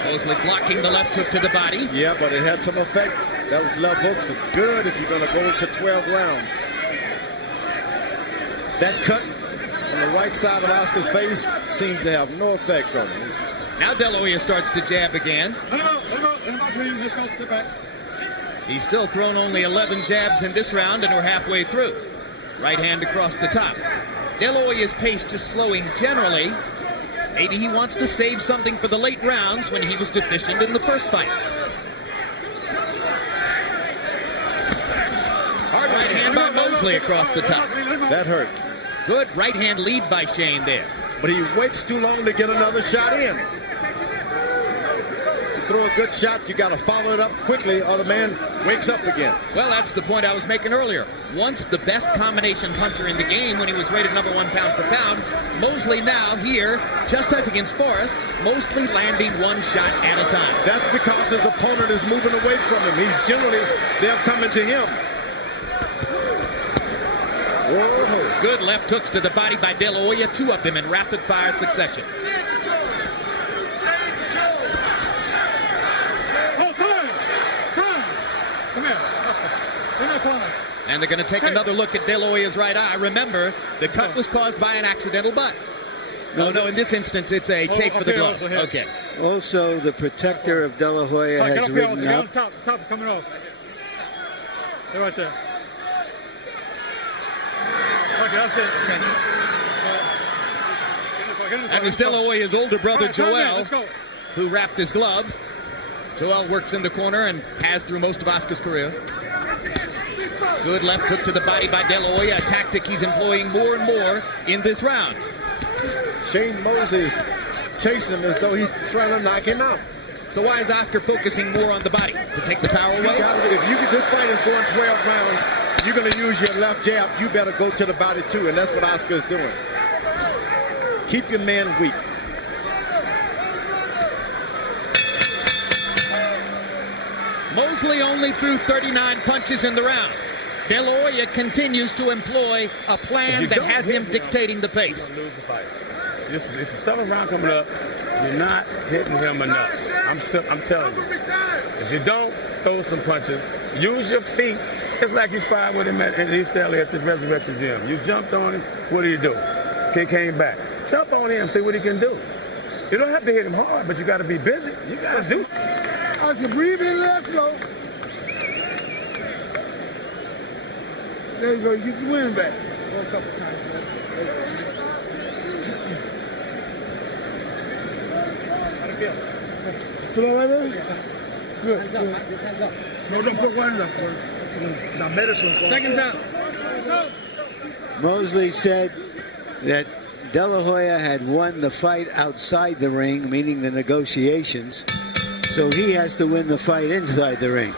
Mosley blocking the left hook to the body. Yeah, but it had some effect. Those left hooks are good if you're going to go to 12 rounds. That cut on the right side of Oscar's face seems to have no effects on him. Now De La Hoya starts to jab again. He's still thrown only 11 jabs in this round, and we're halfway through. Right hand across the top. De La Hoya's pace just slowing generally. Maybe he wants to save something for the late rounds when he was deficient in the first fight. Hard right hand by Mosley across the top. That hurt. Good right hand lead by Shane there. But he waits too long to get another shot in. You throw a good shot, you got to follow it up quickly, or the man wakes up again. Well, that's the point I was making earlier. Once the best combination puncher in the game when he was rated number 1 pound for pound, Mosley now here, just as against Forrest, mostly landing one shot at a time. That's because his opponent is moving away from him. He's generally, they're coming to him. Whoa. Good left hooks to the body by De La Hoya, 2 of them in rapid fire succession. And they're going to take another look at De La Hoya's right eye. Remember, the cut was caused by an accidental butt. No, in this instance, it's a tape for the glove. Okay. Also, the protector of De La Hoya has ridden up. Top is coming off. They're right there. Okay, that's it. Okay. That was De La Hoya's older brother, All right, Joel, let's go. who wrapped his glove. Joel works in the corner and has through most of Oscar's career. Good left hook to the body by De La Hoya, a tactic he's employing more and more in this round. Shane Mosley is chasing him as though he's trying to knock him out. So why is Oscar focusing more on the body? To take the power away? This fight is going 12 rounds, you're going to use your left jab, you better go to the body too, and that's what Oscar is doing. Keep your man weak. Mosley only threw 39 punches in the round. De La Hoya continues to employ a plan that has him dictating the pace. You're gonna lose the fight. This is the 7th round coming up. You're not hitting him enough. I'm telling you. If you don't throw some punches, use your feet. It's like you sparred with him in East LA at the Resurrection Gym. You jumped on him. What do you do? He came back. Jump on him. See what he can do. You don't have to hit him hard, but you got to be busy. You got to do. I can breathe in less slow. There you go. You get your wind back. A couple times, man. Feel all right there? Good, good. No, don't put one left. Now medicine. Seconds out. Mosley said that De La Hoya had won the fight outside the ring, meaning the negotiations, so he has to win the fight inside the ring.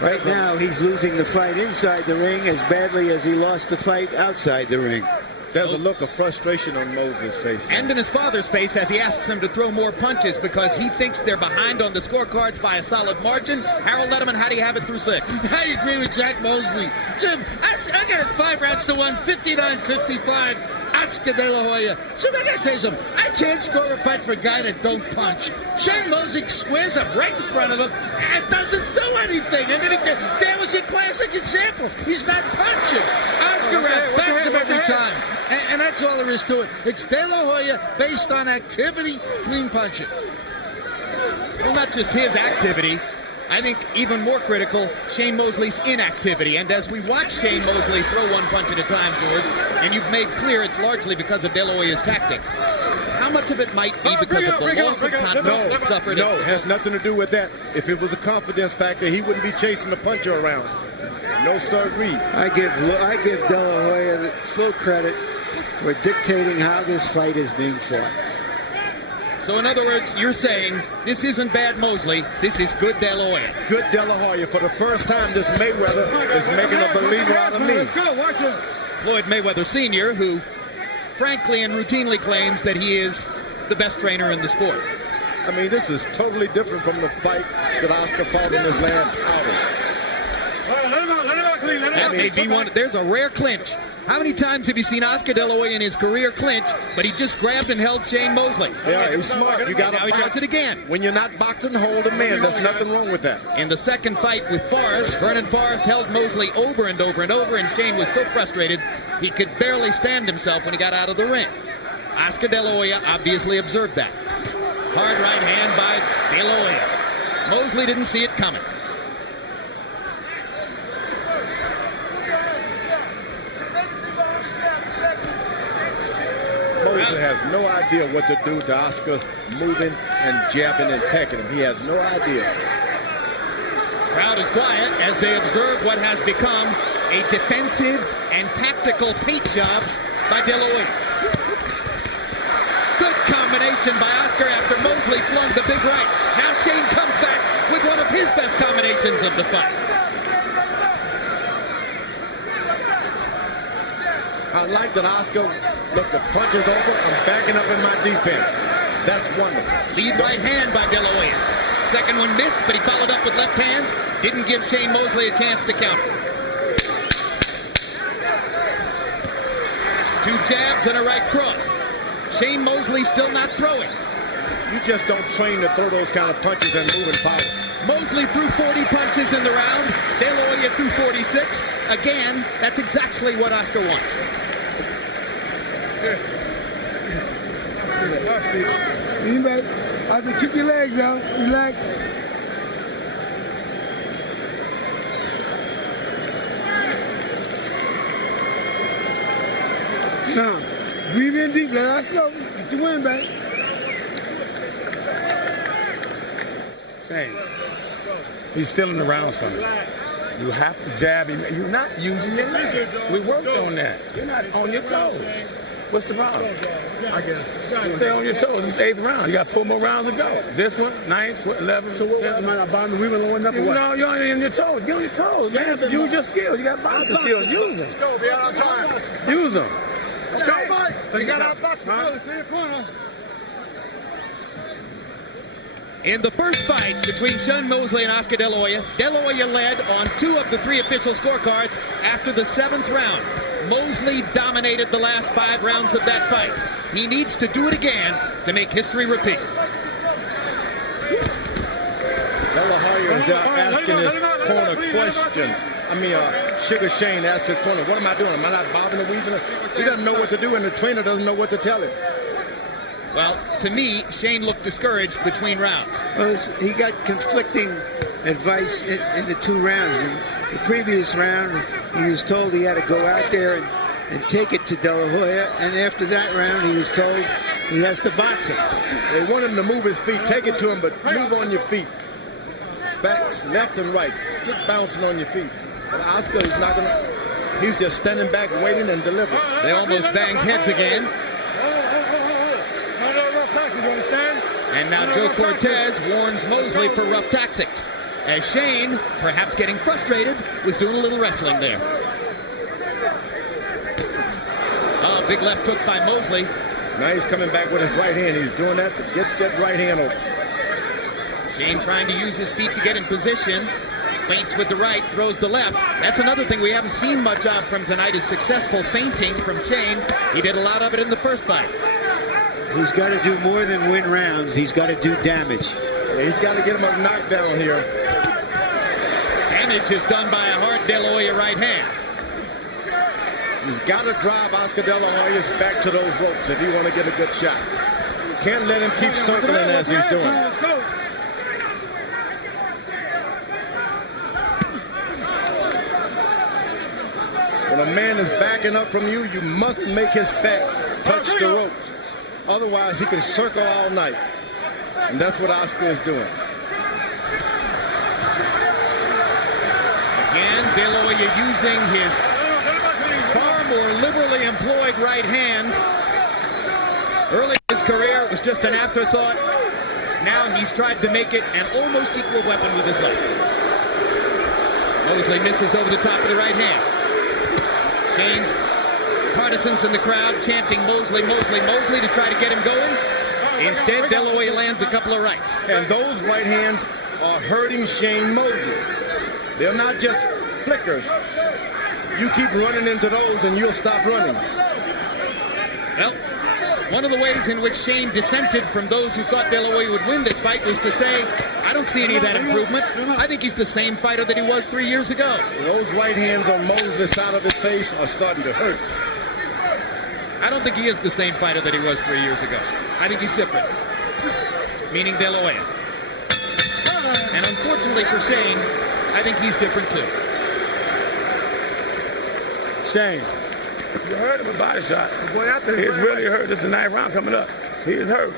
Right now, he's losing the fight inside the ring as badly as he lost the fight outside the ring. There's a look of frustration on Mosley's face now. And in his father's face as he asks him to throw more punches because he thinks they're behind on the scorecards by a solid margin. Harold Letterman, how do you have it through 6? I agree with Jack Mosley. Jim, I got it 5 rounds to 1, 59-55. Oscar De La Hoya. Jim, I gotta tell you something. I can't score a fight for a guy that don't punch. Shane Mosley squares up right in front of him and doesn't do anything. And then there was a classic example. He's not punching. Oscar backs him every time. And that's all there is to it. It's De La Hoya based on activity, clean punching. Well, not just his activity. I think even more critical, Shane Mosley's inactivity. And as we watch Shane Mosley throw one punch at a time, George, and you've made clear it's largely because of De La Hoya's tactics, how much of it might be because of the loss of confidence suffered? No, it has nothing to do with that. If it was a confidence factor, he wouldn't be chasing the puncher around. No sirree. I give De La Hoya full credit for dictating how this fight is being fought. So in other words, you're saying this isn't bad Mosley, this is good De La Hoya. Good De La Hoya. For the first time, this Mayweather is making a believer out of me. Let's go, watch him. Floyd Mayweather Sr., who frankly and routinely claims that he is the best trainer in the sport. I mean, this is totally different from the fight that Oscar fought in his last outing. That may be one. There's a rare clinch. How many times have you seen Oscar De La Hoya in his career clinch, but he just grabbed and held Shane Mosley? Yeah, he's smart. You got to Now he does it again. When you're not boxing, hold a man. There's nothing wrong with that. In the second fight with Forrest, Vernon Forrest held Mosley over and over and over, and Shane was so frustrated he could barely stand himself when he got out of the ring. Oscar De La Hoya obviously observed that. Hard right hand by De La Hoya. Mosley didn't see it coming. Mosley has no idea what to do to Oscar moving and jabbing and pecking him. He has no idea. Crowd is quiet as they observe what has become a defensive and tactical paint job by De La Hoya. Good combination by Oscar after Mosley flung the big right. Now Shane comes back with one of his best combinations of the fight. I like that Oscar, look, the punch is over. I'm backing up in my defense. That's wonderful. Lead right hand by De La Hoya. Second one missed, but he followed up with left hands. Didn't give Shane Mosley a chance to counter. Two jabs and a right cross. Shane Mosley still not throwing. You just don't train to throw those kind of punches and move and follow. Mosley threw 40 punches in the round. De La Hoya threw 46. Again, that's exactly what Oscar wants. Anybody, I can kick your legs out. Relax. Now, breathe in deep. Let us slow. Get your win back. Shane, he's stealing the rounds from you. You have to jab him. You're not using your legs. We worked on that. You're not on your toes. What's the problem? I get it. Stay on your toes. It's the 8th round. You got 4 more rounds to go. This one, 9th, 11th. So what am I bombing? We were on up or what? No, you're on your toes. Get on your toes, man. Use your skills. You got boxing skills. Use them. Let's go. Be out on time. Use them. Let's go, Mike. You got our boxing. In the first fight between Shane Mosley and Oscar De La Hoya, De La Hoya led on 2 of the 3 official scorecards after the 7th round. Mosley dominated the last 5 rounds of that fight. He needs to do it again to make history repeat. De La Hoya is asking his corner questions. Sugar Shane asked his corner, what am I doing? Am I not bobbing and weaving? He doesn't know what to do, and the trainer doesn't know what to tell him. Well, to me, Shane looked discouraged between rounds. Well, he got conflicting advice in the 2 rounds. In the previous round, he was told he had to go out there and take it to De La Hoya, and after that round, he was told he has to box him. They want him to move his feet, take it to him, but move on your feet. Backs, left and right. Get bouncing on your feet. But Oscar is not going to... He's just standing back, waiting and delivering. They almost banged heads again. And now Joe Cortez warns Mosley for rough tactics, as Shane, perhaps getting frustrated, was doing a little wrestling there. Oh, big left hook by Mosley. Now he's coming back with his right hand. He's doing that to get that right hand over. Shane trying to use his feet to get in position. Feints with the right, throws the left. That's another thing we haven't seen much of from tonight is successful feinting from Shane. He did a lot of it in the first fight. He's got to do more than win rounds. He's got to do damage. Yeah, he's got to get him a knockdown here. Damage is done by a hard De La Hoya right hand. He's got to drive Oscar De La Hoya back to those ropes if you want to get a good shot. Can't let him keep circling as he's doing. When a man is backing up from you, you must make his back touch the ropes. Otherwise, he can circle all night. And that's what Oscar is doing. Again, De La Hoya using his far more liberally employed right hand. Early in his career, it was just an afterthought. Now he's tried to make it an almost equal weapon with his left. Mosley misses over the top of the right hand. Shane's partisans in the crowd chanting Mosley, Mosley, Mosley to try to get him going. Instead, De La Hoya lands a couple of rights. And those right hands are hurting Shane Mosley. They're not just flickers. You keep running into those and you'll stop running. Well, one of the ways in which Shane dissented from those who thought De La Hoya would win this fight was to say, I don't see any of that improvement. I think he's the same fighter that he was 3 years ago. Those right hands on Mosley's side of his face are starting to hurt. I don't think he is the same fighter that he was 3 years ago. I think he's different. Meaning De La Hoya. And unfortunately for Shane, I think he's different too. Shane, you heard of a body shot. He's really hurt. This is the 9th round coming up. He is hurt.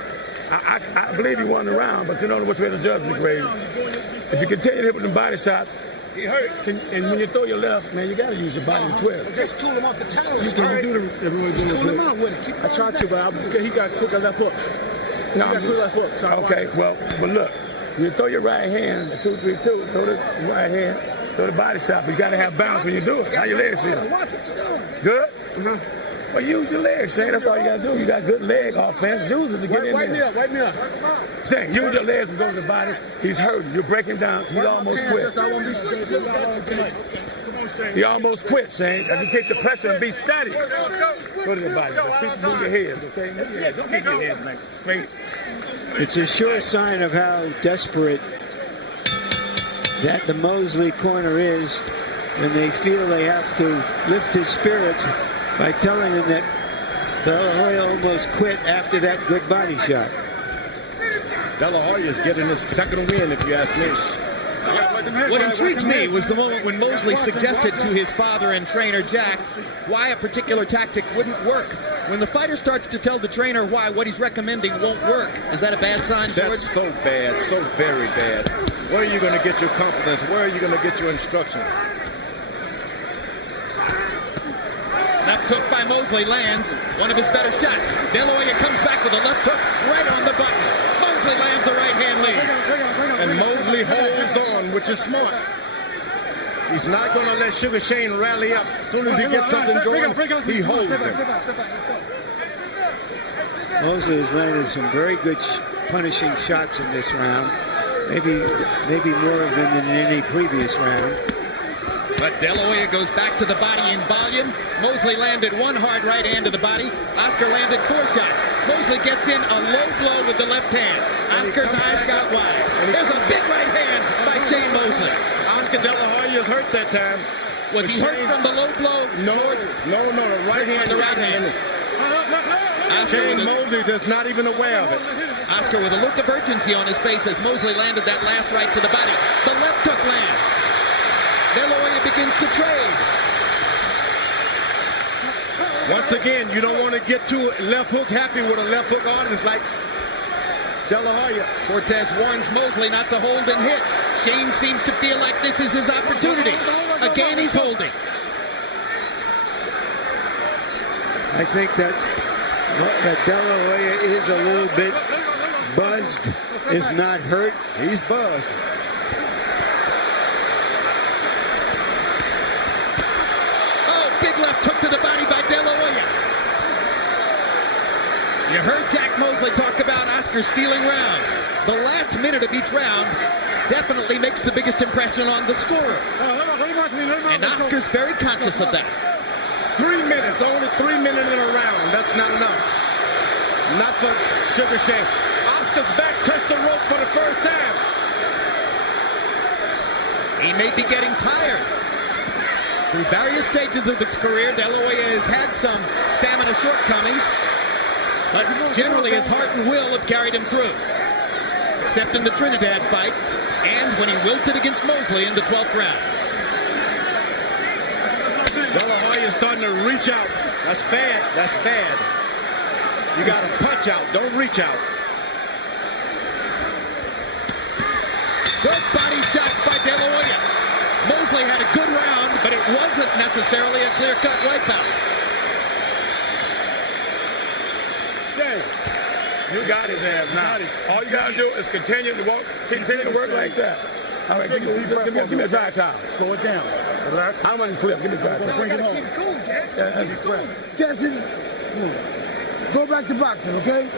I believe he won the round, but you don't know which way the judge is grading. If you continue to hit with the body shots, he hurt. And when you throw your left, man, you got to use your body to twist. Just cool him off the tower. You can do the everyone doing this. Cool him out with it. I tried to, but I was scared he got quicker left hook. No, He got quicker left hook. So okay, well, but look, you throw your right hand, 2-3-2, throw the right hand, throw the body shot, but you got to have balance when you do it. How your legs feel? Watch what you're doing. Good? Well, use your legs, Shane. That's all you got to do. You got good leg offense. Use it to get in there. Wipe me up. Shane, use your legs and go to the body. He's hurting. You break him down. He almost quit. He almost quit, Shane. If you take the pressure and be steady, go to the body. Just move your head, okay? Move your head. Don't make your head like straight. It's a sure sign of how desperate that the Mosley corner is when they feel they have to lift his spirits by telling him that De La Hoya almost quit after that good body shot. De La Hoya is getting his second win, if you ask me. What intrigued me was the moment when Mosley suggested to his father and trainer Jack why a particular tactic wouldn't work. When the fighter starts to tell the trainer why what he's recommending won't work, is that a bad sign, George? That's so bad, so very bad. Where are you going to get your confidence? Where are you going to get your instructions? Left hook by Mosley lands. One of his better shots. De La Hoya comes back with a left hook right on the button. Mosley lands a right-hand lead. And Mosley holds on, which is smart. He's not going to let Sugar Shane rally up. As soon as he gets something going, he holds him. Mosley has landed some very good punishing shots in this round. Maybe more of them than in any previous round. But De La Hoya goes back to the body in volume. Mosley landed one hard right hand to the body. Oscar landed 4 shots. Mosley gets in a low blow with the left hand. Oscar's eyes got wide. There's a big right hand by Shane Mosley. Oscar De La Hoya is hurt that time. Was he hurt from the low blow? No, the right hand. The right hand. Shane Mosley is not even aware of it. Oscar with a look of urgency on his face as Mosley landed that last right to the body. The left hook lands. De La Hoya begins to trade. Once again, you don't want to get too left hook happy with a left hook audience like De La Hoya. Cortez warns Mosley not to hold and hit. Shane seems to feel like this is his opportunity. Again, he's holding. I think that De La Hoya is a little bit buzzed, if not hurt. He's buzzed. Big left hook to the body by De La Hoya. You heard Jack Mosley talk about Oscar stealing rounds. The last minute of each round definitely makes the biggest impression on the scorer. And Oscar's very conscious of that. 3 minutes, only 3 minutes in a round. That's not enough. Not for Sugar Shane. Oscar's back touched the rope for the first time. He may be getting tired. Through various stages of his career, De La Hoya has had some stamina shortcomings, but generally his heart and will have carried him through. Except in the Trinidad fight, and when he wilted against Mosley in the 12th round. De La Hoya is starting to reach out. That's bad. That's bad. You got to punch out. Don't reach out. Good body shots by De La Hoya. Mosley had a good round, but it wasn't necessarily a clear-cut wipeout. Shane, you got his ass now. All you got to do is continue to work like that. All right, give me a dry towel. Slow it down. Relax. I want to flip. Give me a dry towel. Bring it home. Keep cool, Jack. Keep cool. Jackson, go back to boxing, okay?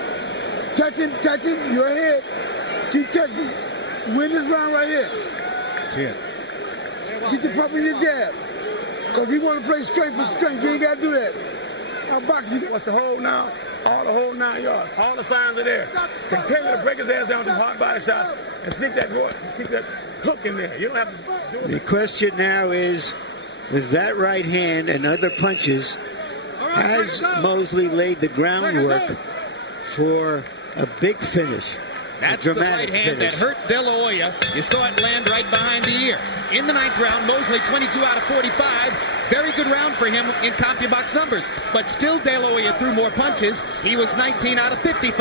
Touch him, you're ahead. Keep touching. Win this round right here. 10. Get the pump in your jab. Because he want to play straight for strength. You ain't got to do that. Now, boxing. What's the hold now? All the whole 9 yards. All the signs are there. Continue to break his ass down with hard body shots and sneak that hook in there. You don't have to do it. The question now is, with that right hand and other punches, has Mosley laid the groundwork for a big finish? That's the right hand that hurt De La Hoya. You saw it land right behind the ear. In the 9th round, Mosley 22 out of 45. Very good round for him in CompuBox numbers. But still, De La Hoya threw more punches. He was 19 out of 55.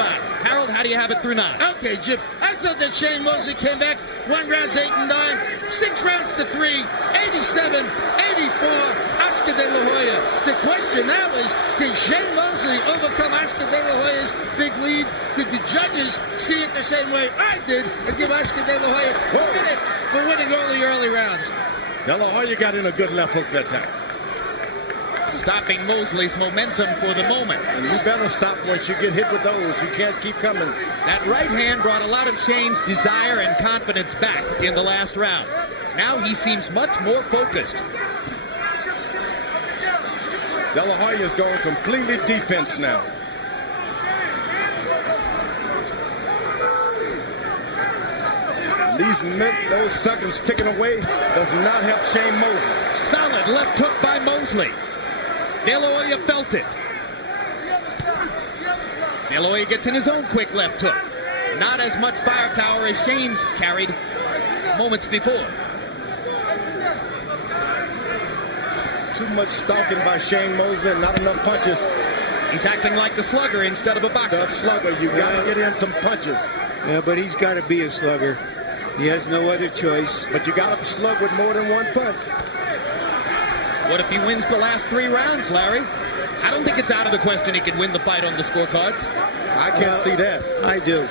Harold, how do you have it through 9? Okay, Jim. I thought that Shane Mosley came back 1 rounds 8 and 9, 6 rounds to 3, 87, 84. Oscar De La Hoya. The question now is, did Shane Mosley overcome Oscar De La Hoya's big lead? Did the judges see it the same way I did and give Oscar De La Hoya credit for winning all the early rounds? De La Hoya got in a good left hook that time. Stopping Mosley's momentum for the moment. And you better stop once you get hit with those. You can't keep coming. That right hand brought a lot of Shane's desire and confidence back in the last round. Now he seems much more focused. De La Hoya's going completely defense now. Those seconds ticking away does not help Shane Mosley. Solid left hook by Mosley. De La Hoya felt it. De La Hoya gets in his own quick left hook. Not as much firepower as Shane's carried moments before. Too much stalking by Shane Mosley and not enough punches. He's acting like the slugger instead of a boxer. The slugger, you got to get in some punches. Yeah, but he's got to be a slugger. He has no other choice. But you got to slug with more than one punch. What if he wins the last 3 rounds, Larry? I don't think it's out of the question he can win the fight on the scorecards. I can't see that. I do.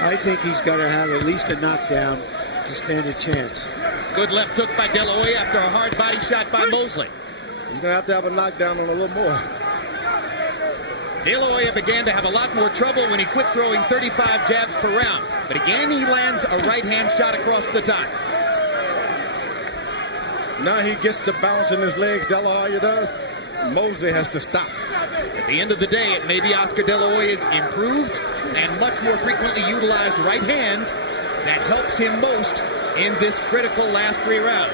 I think he's got to have at least a knockdown to stand a chance. Good left hook by De La Hoya after a hard body shot by Mosley. He's going to have a knockdown on a little more. De La Hoya began to have a lot more trouble when he quit throwing 35 jabs per round. But again, he lands a right-hand shot across the top. Now he gets to bounce in his legs, De La Hoya does. Mosley has to stop. At the end of the day, it may be Oscar De La Hoya's improved and much more frequently utilized right hand that helps him most in this critical last 3 rounds.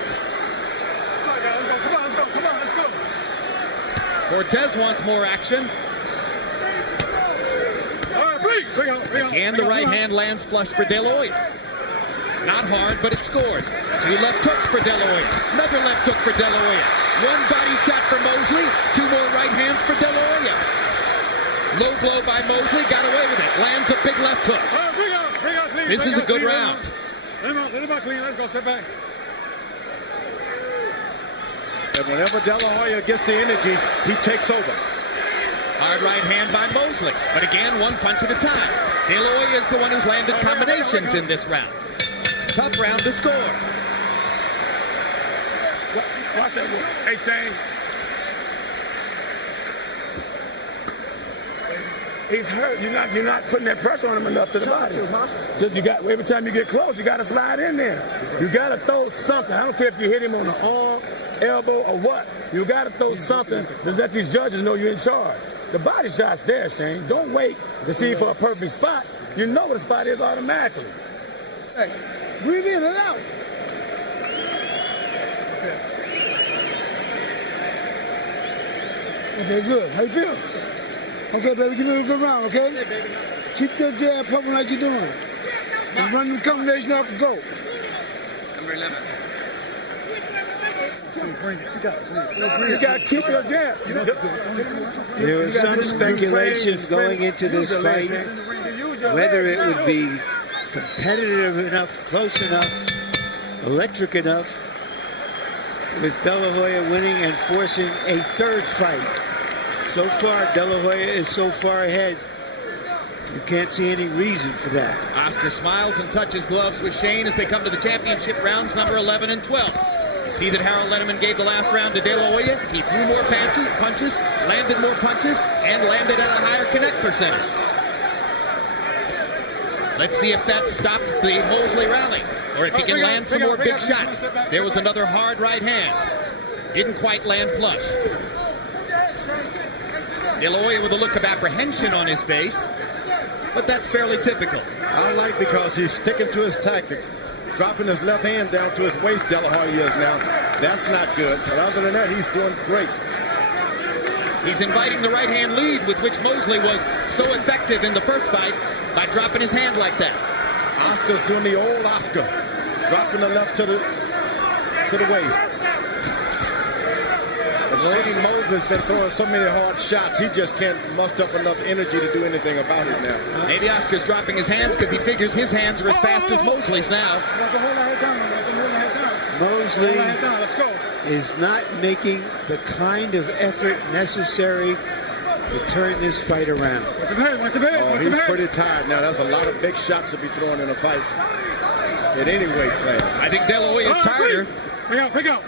Cortez wants more action. Again, the right hand lands flush for De La Hoya. Not hard, but it scores. 2 left hooks for De La Hoya. Another left hook for De La Hoya. 1 body shot for Mosley. 2 more right hands for De La Hoya. Low blow by Mosley. Got away with it. Lands a big left hook. This is a good round. Let him out clean. Let's go. Step back. And whenever De La Hoya gets the energy, he takes over. Hard right hand by Mosley. But again, 1 punch at a time. De La Hoya is the one who's landed combinations in this round. Tough round to score. Watch that. Hey, Shane. He's hurt. You're not putting that pressure on him enough to the body. Just every time you get close, you got to slide in there. You got to throw something. I don't care if you hit him on the arm, elbow, or what. You got to throw something to let these judges know you're in charge. The body shot's there, Shane. Don't wait to see for a perfect spot. You know what the spot is automatically. Hey, breathe in and out. Okay, good. How you feel? Okay, baby, give me a good round, okay? Hey, baby. Keep that jab pumping like you're doing. And run the combination off the go. Number 11. You got to keep your jab. There was some speculation going into this fight whether it would be competitive enough, close enough, electric enough, with De La Hoya winning and forcing a 3rd fight. So far, De La Hoya is so far ahead, you can't see any reason for that. Oscar smiles and touches gloves with Shane as they come to the championship rounds number 11 and 12. You see that Harold Letterman gave the last round to De La Hoya. He threw more punches, landed more punches, and landed at a higher connect percentage. Let's see if that stopped the Mosley rally, or if he can land some more big shots. There was another hard right hand. Didn't quite land flush. De La Hoya with a look of apprehension on his face, but that's fairly typical. I like because he's sticking to his tactics, dropping his left hand down to his waist. De La Hoya is now. That's not good, but other than that, he's doing great. He's inviting the right hand lead with which Mosley was so effective in the first fight by dropping his hand like that. Oscar's doing the old Oscar, dropping the left to the waist. Shane Mosley's been throwing so many hard shots, he just can't muster up enough energy to do anything about it now. Maybe Oscar's dropping his hands because he figures his hands are as fast as Mosley's now. Mosley is not making the kind of effort necessary to turn this fight around. Oh, he's pretty tired now. That's a lot of big shots to be thrown in a fight at any weight class. I think De La Hoya is tighter. Pick out.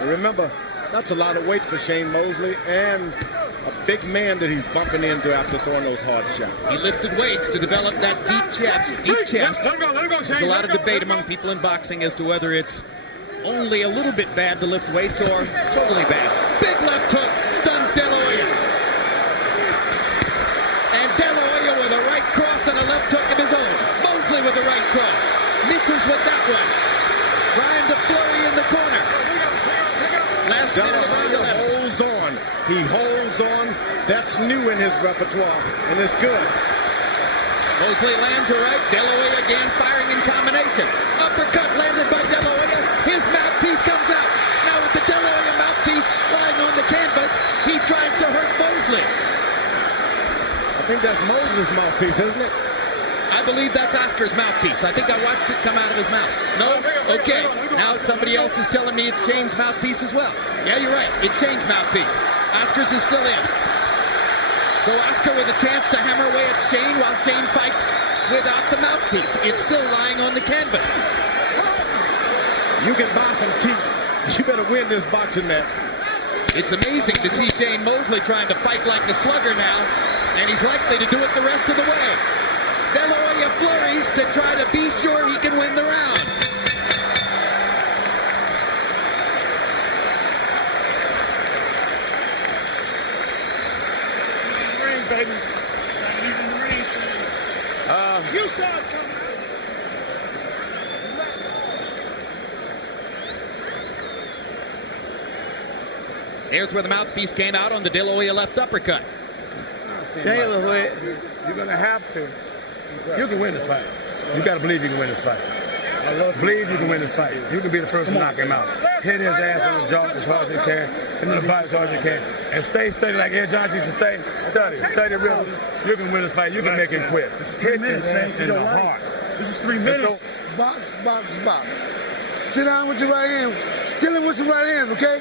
And remember, that's a lot of weight for Shane Mosley and a big man that he's bumping into after throwing those hard shots. He lifted weights to develop that deep chest. There's a lot of debate among people in boxing as to whether it's only a little bit bad to lift weights or totally bad. Big left hook stuns De La Hoya. And De La Hoya with a right cross and a left hook of his own. Mosley with the right cross. Misses with that one. Trying to flurry in the corner. Last De La Hoya holds on. He holds on. That's new in his repertoire, and it's good. Mosley lands a right. De La Hoya again firing in combination. Uppercut landed by De La Hoya. His mouthpiece comes out. Now with the De La Hoya mouthpiece lying on the canvas, he tries to hurt Mosley. Mosley's mouthpiece, isn't it? I believe that's Oscar's mouthpiece. I think I watched it come out of his mouth. No? Okay. Now somebody else is telling me it's Shane's mouthpiece as well. Yeah, you're right. It's Shane's mouthpiece. Oscar's is still in. So Oscar with a chance to hammer away at Shane while Shane fights without the mouthpiece. It's still lying on the canvas. You can buy some teeth. You better win this boxing match. It's amazing to see Shane Mosley trying to fight like a slugger now, and he's likely to do it the rest of the way. De La Hoya flurries to try to be sure he can win the round. Ring, baby. Leaving the ring. You saw it coming. Here's where the mouthpiece came out on the De La Hoya left uppercut. De La Hoya, you're going to have to. You can win this fight. You got to believe you can win this fight. Believe you can win this fight. You can be the first to knock him out. Hit his ass on the jaw as hard as you can, and in the body as hard as you can. And stay steady like Ed Johnson used to stay. Study real. You can win this fight. You can make him quit. Hit his ass in the heart. This is 3 minutes. Box, box, box. Sit down with your right hand. Steal him with your right hand, okay?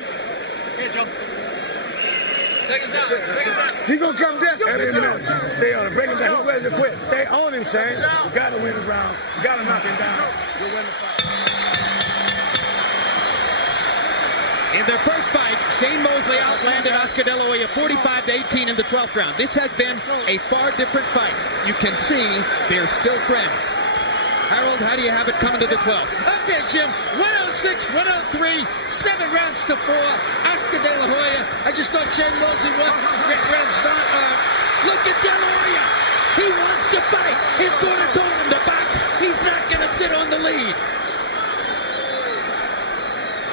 Here, Joe. Seconds out. He gonna come down. Every minute. Stay on him. Break him down. He's ready to quit. Stay on him, Shane. You got to win this round. You got to knock him down. You'll win the fight. In their first fight, Shane Mosley outlanded Oscar De La Hoya 45-18 in the 12th round. This has been a far different fight. You can see they're still friends. Harold, how do you have it coming to the 12th? Okay, Jim. 106, 103, 7 rounds to 4. Oscar De La Hoya. I just thought Shane Mosley won. Round start. Look at De La Hoya. He wants to fight. His corner told him to box. He's not going to sit on the lead.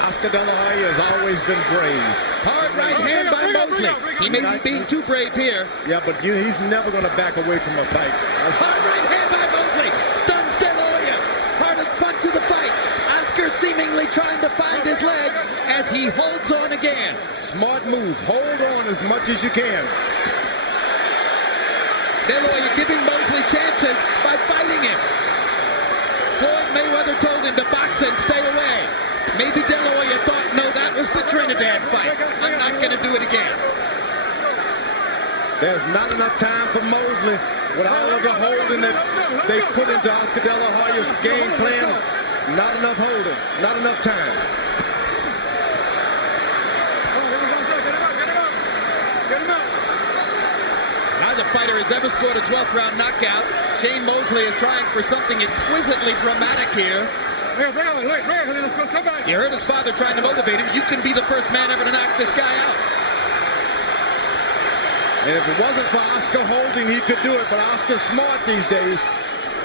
Oscar De La Hoya has always been brave. Hard right hand by Mosley. He may be being too brave here. Yeah, but he's never going to back away from a fight. Hard right hand by Mosley. Stuns De La Hoya. Hardest punch of the fight. Oscar seemingly trying to find his legs as he holds on again. Smart move. Hold on as much as you can. De La Hoya giving Mosley chances by fighting him. Floyd Mayweather told him to box and stay away. Maybe De La Hoya thought, no, that was the Trinidad fight. I'm not going to do it again. There's not enough time for Mosley with all of the holding that they put into Oscar De La Hoya's game plan. Not enough holding. Not enough time. Neither fighter has ever scored a 12th round knockout. Shane Mosley is trying for something exquisitely dramatic here. You heard his father trying to motivate him. You can be the first man ever to knock this guy out. And if it wasn't for Oscar holding, he could do it. But Oscar's smart these days.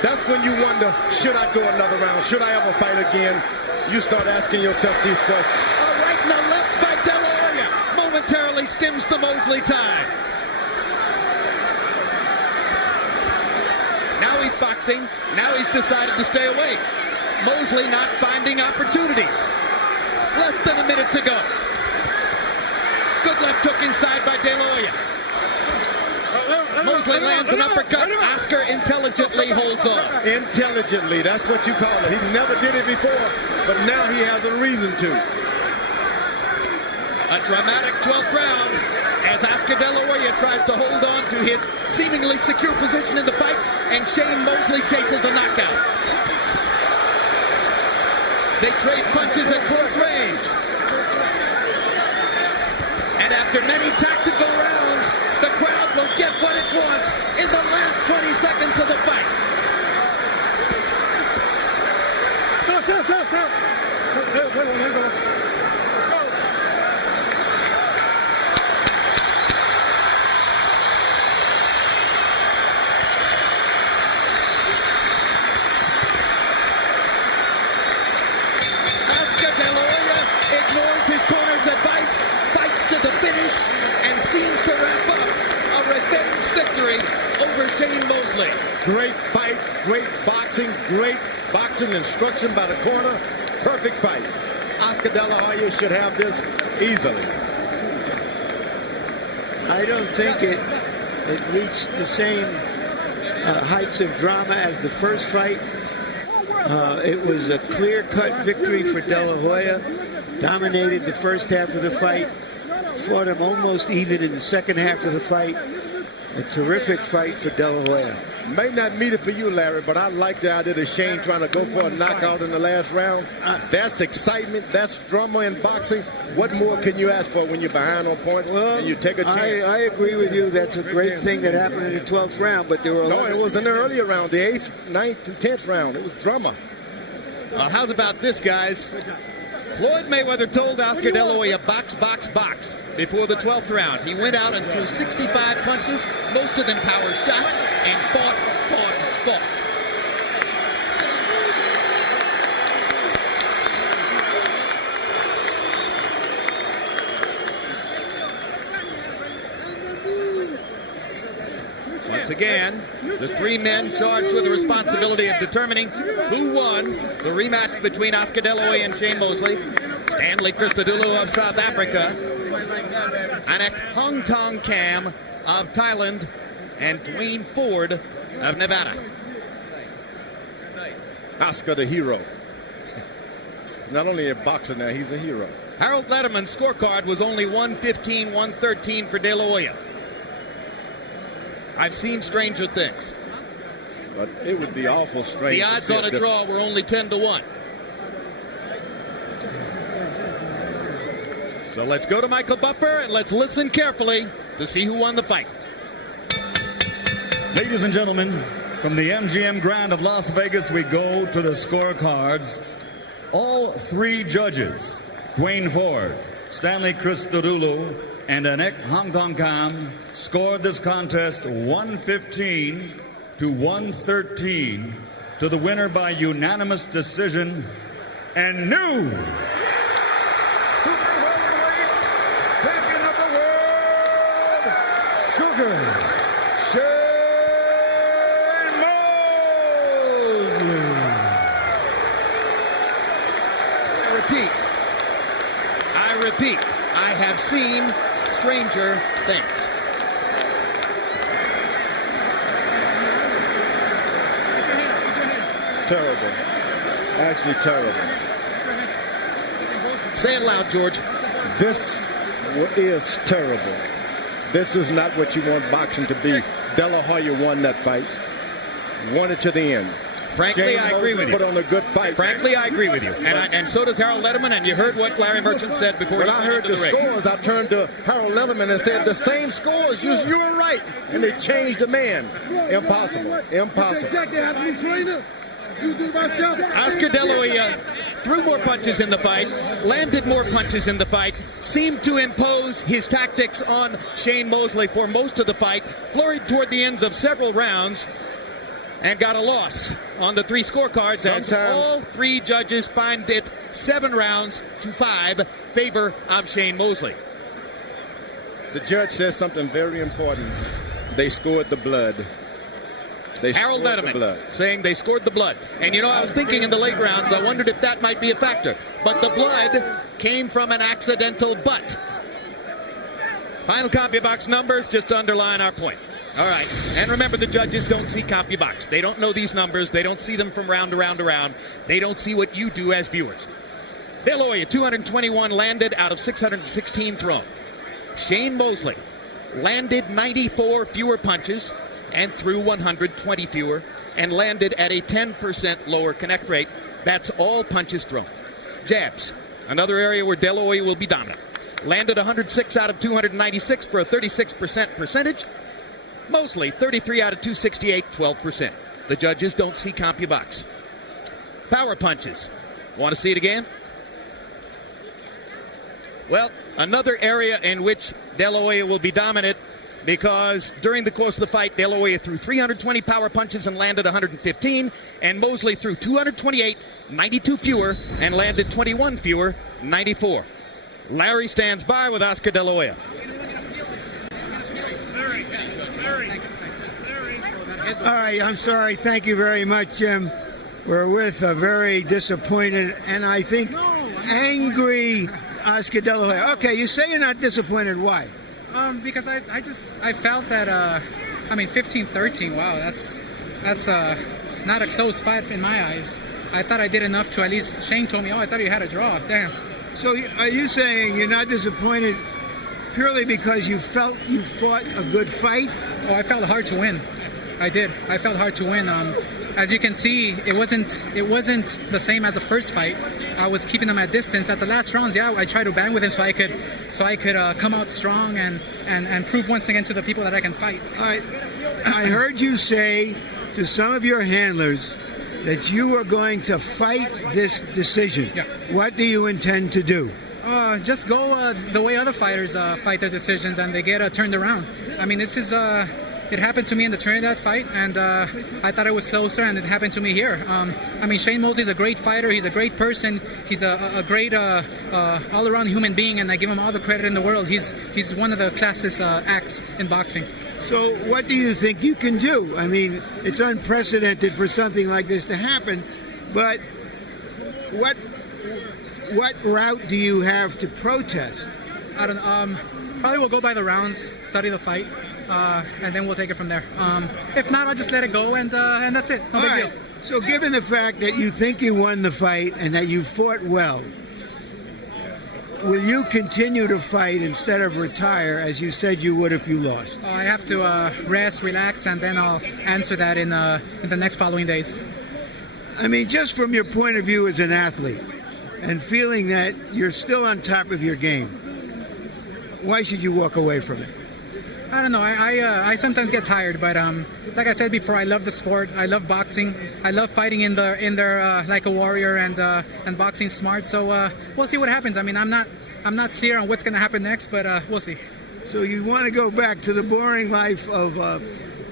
That's when you wonder, should I go another round? Should I ever fight again? You start asking yourself these questions. A right and a left by De La Hoya momentarily stims the Mosley tide. Now he's boxing. Now he's decided to stay away. Mosley not finding opportunities. Less than a minute to go. Good left hook inside by De La Hoya. Mosley lands an uppercut. Oscar intelligently holds on. Intelligently, that's what you call it. He never did it before, but now he has a reason to. A dramatic 12th round as Oscar De La Hoya tries to hold on to his seemingly secure position in the fight, and Shane Mosley chases a knockout. They trade punches at close range. And after many tactical rounds, the crowd will get what it wants in the last 20 seconds of the fight. Oscar De La Hoya ignores his corner's advice, fights to the finish, and seems to wrap up a revenge victory over Shane Mosley. Great fight, great boxing instruction by the corner. Perfect fight. Oscar De La Hoya should have this easily. I don't think it reached the same heights of drama as the first fight. It was a clear-cut victory for De La Hoya. Dominated the first half of the fight. Fought him almost even in the second half of the fight. A terrific fight for De La Hoya. May not meet it for you, Larry, but I like the idea of Shane trying to go for a knockout in the last round. That's excitement. That's drama in boxing. What more can you ask for when you're behind on points and you take a chance? I agree with you. That's a great thing that happened in the 12th round, but there were No, it was in the earlier round, the 8th, 9th, and 10th round. It was drama. Well, how's about this, guys? Floyd Mayweather told Oscar De La Hoya, box, box, box, before the 12th round. He went out and threw 65 punches, most of them power shots, and fought. Once again, the three men charged with the responsibility of determining who won the rematch between Oscar De La Hoya and Shane Mosley. Stanley Christodoulou of South Africa, Anak Hong Tong Cam of Thailand, and Dwayne Ford of Nevada. Oscar the hero. He's not only a boxer now, he's a hero. Harold Letterman's scorecard was only 115-113 for De La Hoya. I've seen stranger things. But it would be awful strange. The odds on a draw were only 10-1. So let's go to Michael Buffer and let's listen carefully to see who won the fight. Ladies and gentlemen, from the MGM Grand of Las Vegas, we go to the scorecards. All three judges, Dwayne Ford, Stanley Christodoulou, and Anek Hong Tong Cam, scored this contest 115-113 to the winner by unanimous decision and new super heavyweight champion of the world, Sugar Shane Mosley. I repeat, I have seen stranger things. It's terrible. Actually terrible. Say it loud, George. This is terrible. This is not what you want boxing to be. De La Hoya won that fight. Won it to the end. Frankly, Shane I agree with you. Put on a good fight. Frankly, I agree with you. And so does Harold Letterman, and you heard what Larry Merchant said before When he I went heard into the ring. scores, I turned to Harold Letterman and said, the same scores. You were right. And they changed the man. Impossible. Impossible. Oscar De La Hoya threw more punches in the fight, landed more punches in the fight, seemed to impose his tactics on Shane Mosley for most of the fight, flurried toward the ends of several rounds, and got a loss on the three scorecards as all three judges find it 7-5 favor of Shane Mosley. The judge says something very important. They scored the blood. Harold Letterman saying they scored the blood. And you know, I was thinking in the late rounds, I wondered if that might be a factor. But the blood came from an accidental butt. Final CompuBox numbers just to underline our point. All right. And remember, the judges don't see CompuBox. They don't know these numbers. They don't see them from round to round to round. They don't see what you do as viewers. De La Hoya, 221 landed out of 616 thrown. Shane Mosley landed 94 fewer punches and threw 120 fewer and landed at a 10% lower connect rate. That's all punches thrown. Jabs, another area where De La Hoya will be dominant. Landed 106 out of 296 for a 36% percentage. Mosley, 33 out of 268, 12%. The judges don't see CompuBox. Power punches. Want to see it again? Well, another area in which De La Hoya will be dominant, because during the course of the fight, De La Hoya threw 320 power punches and landed 115, and Mosley threw 228, 92 fewer, and landed 21 fewer, 94. Larry stands by with Oscar De La Hoya. All right, I'm sorry. Thank you very much, Jim. We're with a very disappointed and I think angry Oscar De La Hoya. Okay, you say you're not disappointed. Why? Because I felt that, 15-13, wow, That's not a close fight in my eyes. I thought I did enough to at least. Shane told me, "Oh, I thought you had a draw." Damn. So are you saying you're not disappointed purely because you felt you fought a good fight? Oh, I felt hard to win. I did. I felt hard to win. As you can see, it wasn't the same as the first fight. I was keeping him at distance. At the last rounds, yeah, I tried to bang with him so I could come out strong and prove once again to the people that I can fight. All right. I heard you say to some of your handlers that you are going to fight this decision. Yeah. What do you intend to do? Just go the way other fighters fight their decisions, and they get turned around. I mean, this is it happened to me in the Trinidad fight, and I thought it was closer, and it happened to me here. I mean, Shane Mosley is a great fighter. He's a great person. He's a great all-around human being, and I give him all the credit in the world. He's one of the classest acts in boxing. So what do you think you can do? I mean, it's unprecedented for something like this to happen, but what route do you have to protest? I don't know. Probably we'll go by the rounds, study the fight, and then we'll take it from there. If not, I'll just let it go, and that's it. No big deal. So given the fact that you think you won the fight and that you fought well, will you continue to fight instead of retire as you said you would if you lost? I have to rest, relax, and then I'll answer that in the next following days. I mean, just from your point of view as an athlete and feeling that you're still on top of your game, why should you walk away from it? I don't know. I sometimes get tired, but like I said before, I love the sport. I love boxing. I love fighting in there like a warrior and boxing smart. So we'll see what happens. I mean, I'm not clear on what's going to happen next, but we'll see. So you want to go back to the boring life of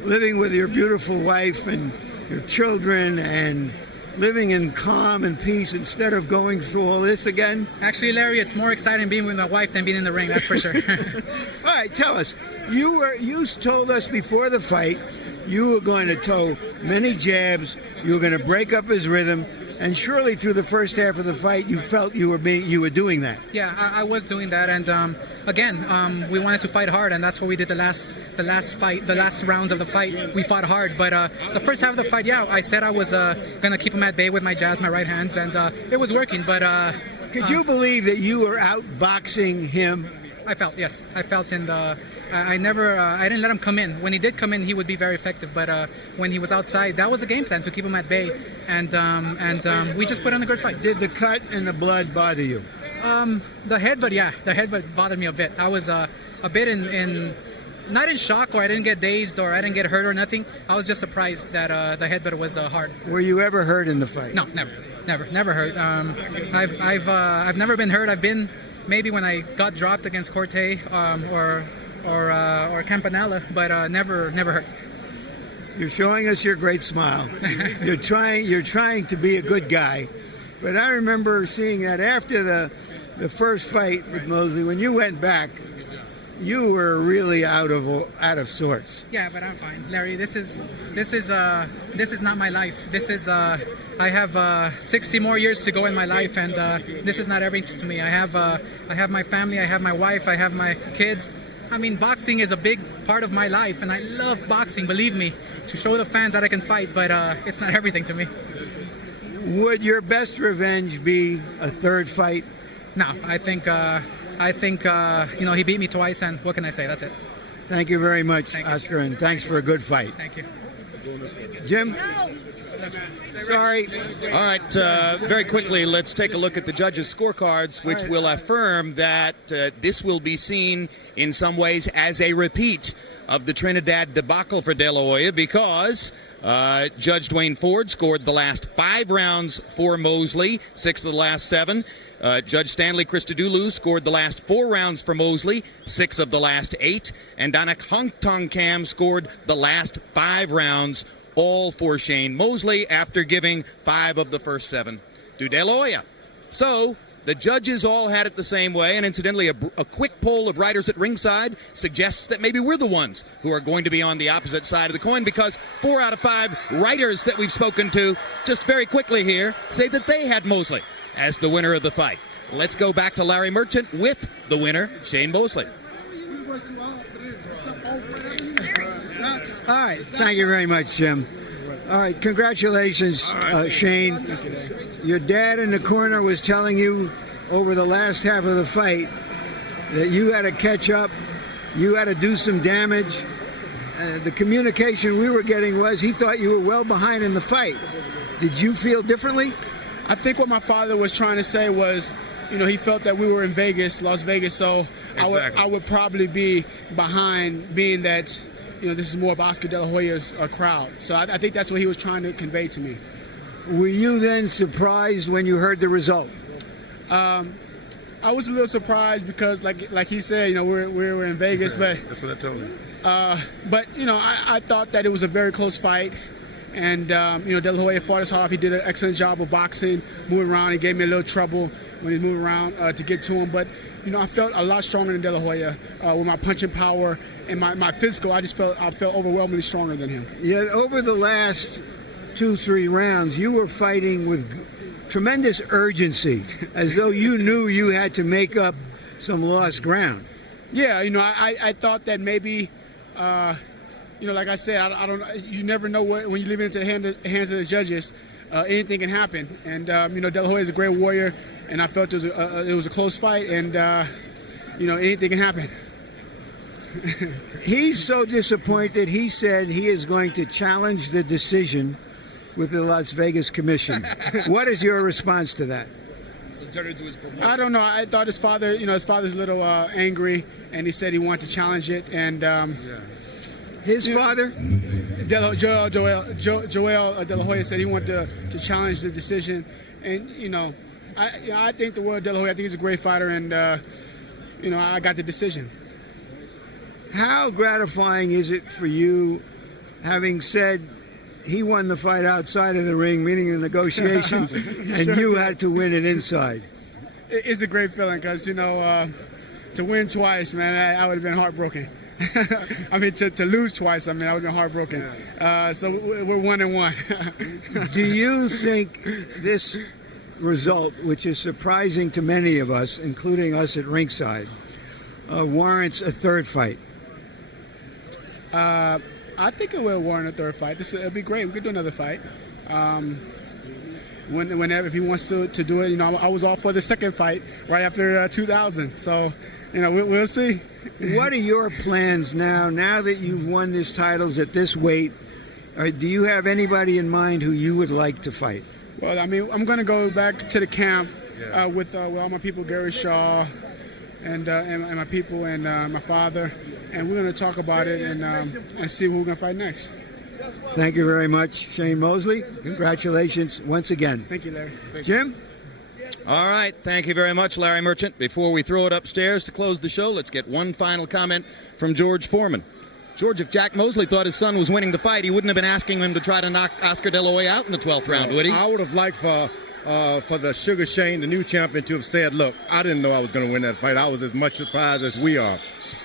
living with your beautiful wife and your children and living in calm and peace instead of going through all this again? Actually, Larry, it's more exciting being with my wife than being in the ring, that's for sure. All right, tell us. You told us before the fight you were going to throw many jabs, you were going to break up his rhythm, and surely through the first half of the fight you felt you were doing that. Yeah, I was doing that, and again, we wanted to fight hard, and that's what we did the last rounds of the fight. We fought hard, but the first half of the fight, yeah, I said I was going to keep him at bay with my jabs, my right hands, and it was working. But could you believe that you were outboxing him? I felt, yes. I felt in the... I didn't let him come in. When he did come in, he would be very effective. But when he was outside, that was a game plan to keep him at bay. And we just put on a good fight. Did the cut and the blood bother you? The headbutt bothered me a bit. I was a bit in not in shock, or I didn't get dazed, or I didn't get hurt or nothing. I was just surprised that the headbutt was hard. Were you ever hurt in the fight? No, never hurt. I've never been hurt. I've been maybe when I got dropped against Corte or Campanella, but never hurt. You're showing us your great smile. You're trying to be a good guy. But I remember seeing that after the first fight with Mosley, when you went back, you were really out of sorts. Yeah, but I'm fine, Larry. This is not my life. This is I have 60 more years to go in my life, and this is not everything to me. I have my family, I have my wife, I have my kids. I mean, boxing is a big part of my life, and I love boxing, believe me, to show the fans that I can fight, but it's not everything to me. Would your best revenge be a third fight? No, I think he beat me twice, and what can I say? That's it. Thank you very much, Oscar, and thanks for a good fight. Thank you. Jim? Sorry. All right, very quickly, let's take a look at the judges' scorecards, which will affirm that this will be seen in some ways as a repeat of the Trinidad debacle for De La Hoya, because Judge Dwayne Ford scored the last 5 rounds for Mosley, 6 of the last 7. Judge Stanley Christodoulou scored the last 4 rounds for Mosley, 6 of the last 8. And Danak Hongtong scored the last 5 rounds, all for Shane Mosley, after giving 5 of the first 7 to De La Hoya. So the judges all had it the same way, and incidentally, a quick poll of writers at ringside suggests that maybe we're the ones who are going to be on the opposite side of the coin, because 4 out of 5 writers that we've spoken to, just very quickly here, say that they had Mosley as the winner of the fight. Let's go back to Larry Merchant with the winner, Shane Mosley. All right, thank you very much, Jim. All right, congratulations, Shane. Your dad in the corner was telling you over the last half of the fight that you had to catch up, you had to do some damage. The communication we were getting was he thought you were well behind in the fight. Did you feel differently? I think what my father was trying to say was, he felt that we were in Vegas, Las Vegas, so Exactly. I would probably be behind, being that, this is more of Oscar De La Hoya's crowd. So I think that's what he was trying to convey to me. Were you then surprised when you heard the result? I was a little surprised because, like he said, we were in Vegas, but That's what I told him. I thought that it was a very close fight. And, De La Hoya fought his hard. He did an excellent job of boxing, moving around. He gave me a little trouble when he moved around to get to him. But, I felt a lot stronger than De La Hoya with my punching power and my physical. I felt overwhelmingly stronger than him. Yet over the last 2-3 rounds, you were fighting with tremendous urgency, as though you knew you had to make up some lost ground. Yeah, I thought that maybe... like I said, I don't. You never know when you leave it into the hands of the judges. Anything can happen, and De La Hoya is a great warrior, and I felt it was a close fight, and anything can happen. He's so disappointed. He said he is going to challenge the decision with the Las Vegas Commission. What is your response to that? I don't know. I thought his father, his father's a little angry, and he said he wanted to challenge it, and. His father? Joel De La Hoya said he wanted to challenge the decision. And, I think the world of De La Hoya, I think he's a great fighter, and, I got the decision. How gratifying is it for you, having said he won the fight outside of the ring, meaning the negotiations, and you had to win it inside? It's a great feeling because, to win twice, man, I would have been heartbroken. I mean, to lose twice, I would have been heartbroken. So we're 1-1. Do you think this result, which is surprising to many of us, including us at ringside, warrants a third fight? I think it will warrant a third fight. It'll be great. We could do another fight. Whenever, if he wants to do it, I was all for the second fight right after 2000. So, we'll see. What are your plans now that you've won these titles at this weight? Do you have anybody in mind who you would like to fight? Well, I'm going to go back to the camp with all my people, Gary Shaw, and my people, and my father, and we're going to talk about it and see who we're going to fight next. Thank you very much, Shane Mosley. Congratulations once again. Thank you, Larry. Jim? All right. Thank you very much, Larry Merchant. Before we throw it upstairs to close the show, let's get one final comment from George Foreman. George, if Jack Mosley thought his son was winning the fight, he wouldn't have been asking him to try to knock Oscar De La Hoya out in the 12th round, would he? I would have liked for the Sugar Shane, the new champion, to have said, look, I didn't know I was going to win that fight. I was as much surprised as we are.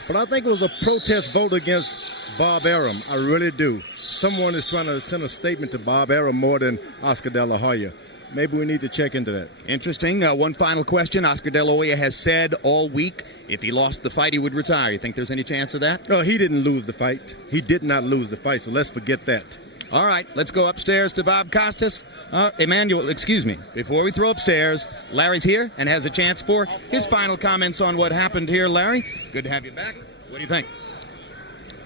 But I think it was a protest vote against Bob Arum. I really do. Someone is trying to send a statement to Bob Arum more than Oscar De La Hoya. Maybe we need to check into that. Interesting. One final question. Oscar De La Hoya has said all week if he lost the fight, he would retire. You think there's any chance of that? No, he didn't lose the fight. He did not lose the fight, so let's forget that. All right, let's go upstairs to Bob Costas. Emmanuel, excuse me. Before we throw upstairs, Larry's here and has a chance for his final comments on what happened here. Larry, good to have you back. What do you think?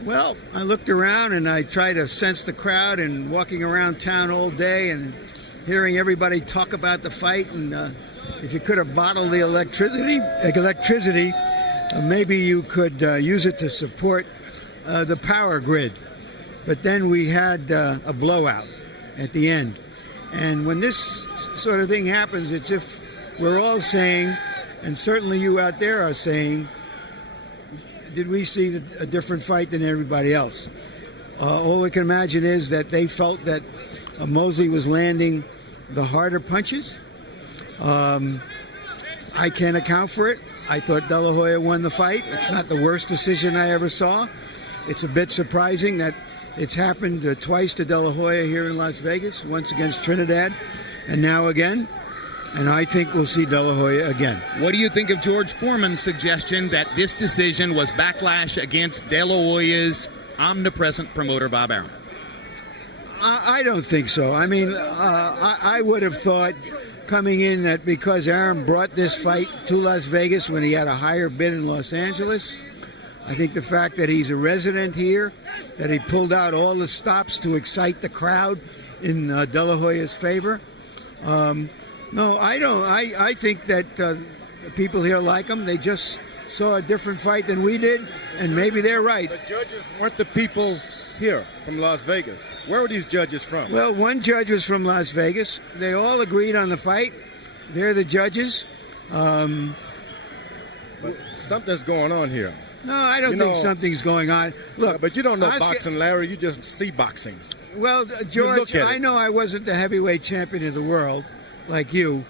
Well, I looked around and I tried to sense the crowd, and walking around town all day and hearing everybody talk about the fight, and if you could have bottled the electricity, maybe you could use it to support the power grid. But then we had a blowout at the end. And when this sort of thing happens, it's if we're all saying, and certainly you out there are saying, did we see a different fight than everybody else? All we can imagine is that they felt that Mosley was landing the harder punches. I can't account for it. I thought De La Hoya won the fight. It's not the worst decision I ever saw. It's a bit surprising that it's happened twice to De La Hoya here in Las Vegas, once against Trinidad, and now again. And I think we'll see De La Hoya again. What do you think of George Foreman's suggestion that this decision was backlash against De La Hoya's omnipresent promoter, Bob Arum? I don't think so. I mean, I would have thought coming in that because Aaron brought this fight to Las Vegas when he had a higher bid in Los Angeles, I think the fact that he's a resident here, that he pulled out all the stops to excite the crowd in De La Hoya's favor. No, I don't. I think that the people here like him. They just saw a different fight than we did, and maybe they're right. The judges weren't the people here from Las Vegas. Where were these judges from? Well, one judge was from Las Vegas. They all agreed on the fight. They're the judges. But something's going on here. No, I don't think something's going on. Look, but you don't know boxing, Larry. You just see boxing. Well, George, I know I wasn't the heavyweight champion of the world like you,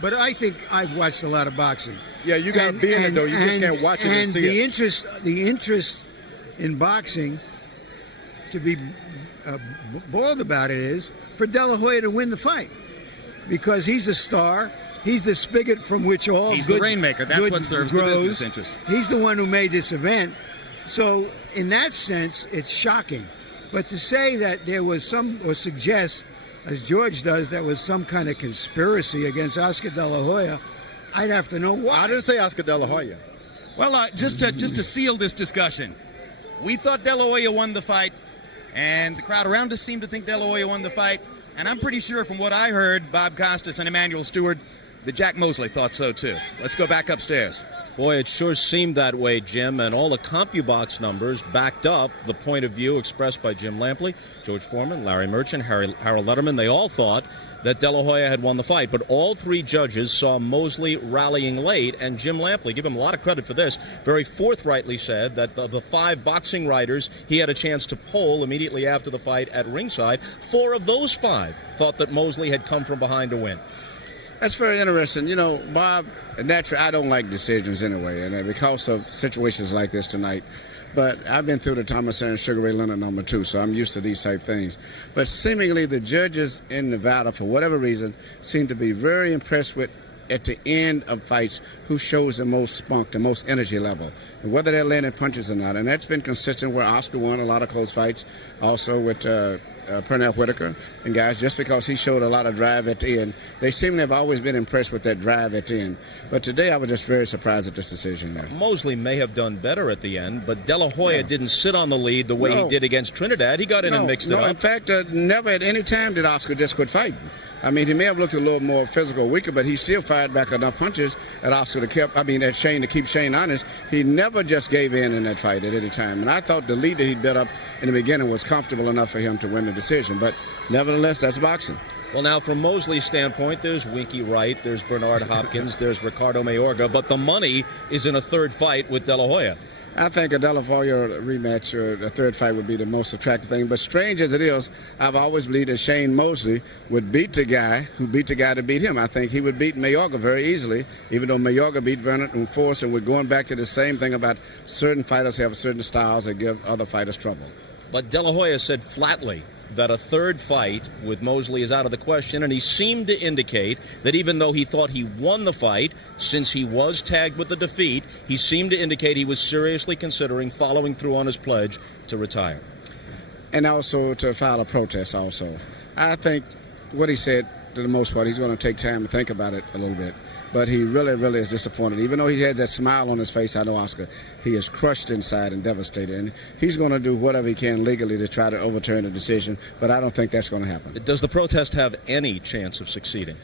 but I think I've watched a lot of boxing. Yeah, you got to be in it, though. You just can't watch it and see it. The interest in boxing, to be bold about it, is for De La Hoya to win the fight, because he's the star. He's the spigot from which all he's good, the rainmaker. That's what serves grows. The business interest. He's the one who made this event. So in that sense, it's shocking. But to say that there was some, or suggest, as George does, that was some kind of conspiracy against Oscar De La Hoya, I'd have to know why. I didn't say Oscar De La Hoya. Well, just to seal this discussion, we thought De La Hoya won the fight, and the crowd around us seemed to think De La Hoya won the fight. And I'm pretty sure from what I heard, Bob Costas and Emmanuel Stewart, that Jack Mosley thought so too. Let's go back upstairs. Boy, it sure seemed that way, Jim, and all the CompuBox numbers backed up the point of view expressed by Jim Lampley, George Foreman, Larry Merchant, Harold Letterman. They all thought that De La Hoya had won the fight, but all three judges saw Mosley rallying late, and Jim Lampley, give him a lot of credit for this, very forthrightly said that of the 5 boxing writers he had a chance to poll immediately after the fight at ringside, 4 of those 5 thought that Mosley had come from behind to win. That's very interesting. You know, Bob, naturally, I don't like decisions anyway, and because of situations like this tonight. But I've been through the Thomas and Sugar Ray Leonard number 2, so I'm used to these type things. But seemingly the judges in Nevada, for whatever reason, seem to be very impressed with, at the end of fights, who shows the most spunk, the most energy level, and whether they're landing punches or not. And that's been consistent where Oscar won a lot of close fights, also with Pernell Whitaker and guys, just because he showed a lot of drive at the end. They seem to have always been impressed with that drive at the end. But today I was just very surprised at this decision there. Mosley may have done better at the end, but De La Hoya didn't sit on the lead the way he did against Trinidad. He got in and mixed it up. In fact, never at any time did Oscar just quit fighting. I mean, he may have looked a little more physical, weaker, but he still fired back enough punches at Oscar at Shane to keep Shane honest. He never just gave in that fight at any time. And I thought the lead that he built up in the beginning was comfortable enough for him to win the decision. But nevertheless, that's boxing. Well, now, from Mosley's standpoint, there's Winky Wright, there's Bernard Hopkins, there's Ricardo Mayorga, but the money is in a third fight with De La Hoya. I think a De La Hoya rematch or a third fight would be the most attractive thing. But strange as it is, I've always believed that Shane Mosley would beat the guy who beat the guy to beat him. I think he would beat Mayorga very easily, even though Mayorga beat Vernon and Force. And we're going back to the same thing about certain fighters have certain styles that give other fighters trouble. But De La Hoya said flatly that a third fight with Mosley is out of the question, and he seemed to indicate that even though he thought he won the fight, since he was tagged with the defeat, he seemed to indicate he was seriously considering following through on his pledge to retire. And also to file a protest also. I think what he said, to the most part, he's going to take time to think about it a little bit. But he really, really is disappointed. Even though he has that smile on his face, I know Oscar, he is crushed inside and devastated. And he's going to do whatever he can legally to try to overturn the decision, but I don't think that's going to happen. Does the protest have any chance of succeeding?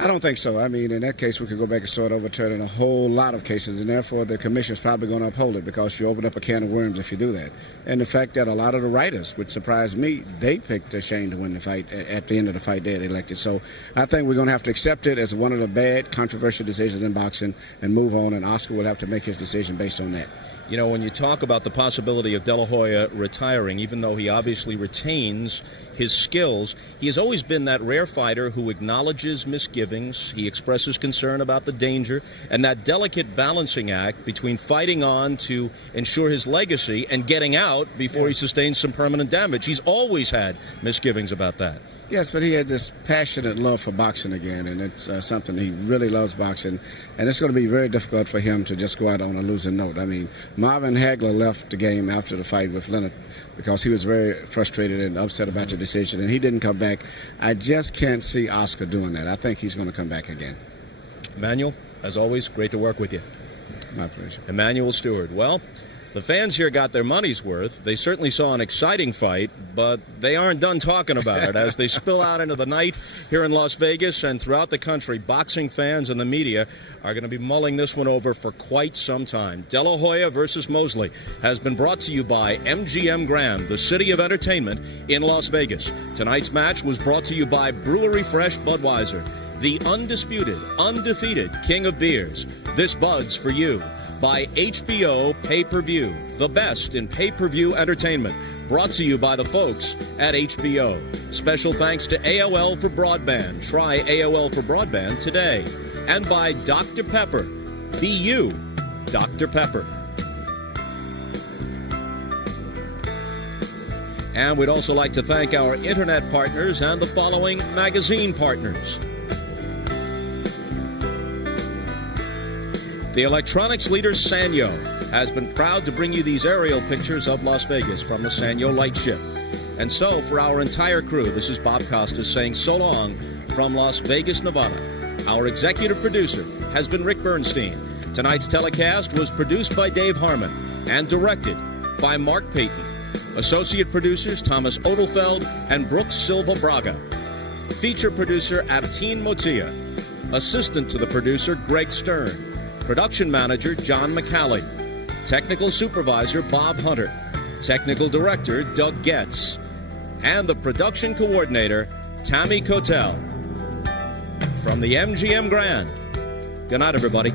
I don't think so. I mean, in that case, we could go back and start overturning a whole lot of cases, and therefore the commission is probably going to uphold it because you open up a can of worms if you do that. And the fact that a lot of the writers, which surprised me, they picked Shane to win the fight at the end of the fight they had elected. So I think we're going to have to accept it as one of the bad, controversial decisions in boxing and move on, and Oscar will have to make his decision based on that. You know, when you talk about the possibility of De La Hoya retiring, even though he obviously retains his skills, he has always been that rare fighter who acknowledges misgivings, he expresses concern about the danger, and that delicate balancing act between fighting on to ensure his legacy and getting out before he sustains some permanent damage. He's always had misgivings about that. Yes, but he had this passionate love for boxing again, and it's something he really loves boxing, and it's going to be very difficult for him to just go out on a losing note. I mean, Marvin Hagler left the game after the fight with Leonard because he was very frustrated and upset about the decision, and he didn't come back. I just can't see Oscar doing that. I think he's going to come back again. Emmanuel, as always, great to work with you. My pleasure. Emmanuel Stewart. Well, the fans here got their money's worth. They certainly saw an exciting fight, but they aren't done talking about it. As they spill out into the night here in Las Vegas and throughout the country, boxing fans and the media are going to be mulling this one over for quite some time. De La Hoya versus Mosley has been brought to you by MGM Grand, the city of entertainment in Las Vegas. Tonight's match was brought to you by Brewery Fresh Budweiser, the undisputed, undefeated king of beers. This Bud's for you. By HBO Pay-Per-View, the best in pay-per-view entertainment. Brought to you by the folks at HBO. Special thanks to AOL for Broadband. Try AOL for Broadband today. And by Dr. Pepper. Be you, Dr. Pepper. And we'd also like to thank our internet partners and the following magazine partners. The electronics leader Sanyo has been proud to bring you these aerial pictures of Las Vegas from the Sanyo Lightship. And so, for our entire crew, this is Bob Costas saying so long from Las Vegas, Nevada. Our executive producer has been Rick Bernstein. Tonight's telecast was produced by Dave Harmon and directed by Mark Payton. Associate producers Thomas Odelfeld and Brooks Silva Braga. Feature producer Abtine Motia. Assistant to the producer Greg Stern. Production manager John McCallie. Technical supervisor Bob Hunter. Technical director Doug Getz. And the production coordinator Tammy Cotel. From the MGM Grand. Good night, everybody.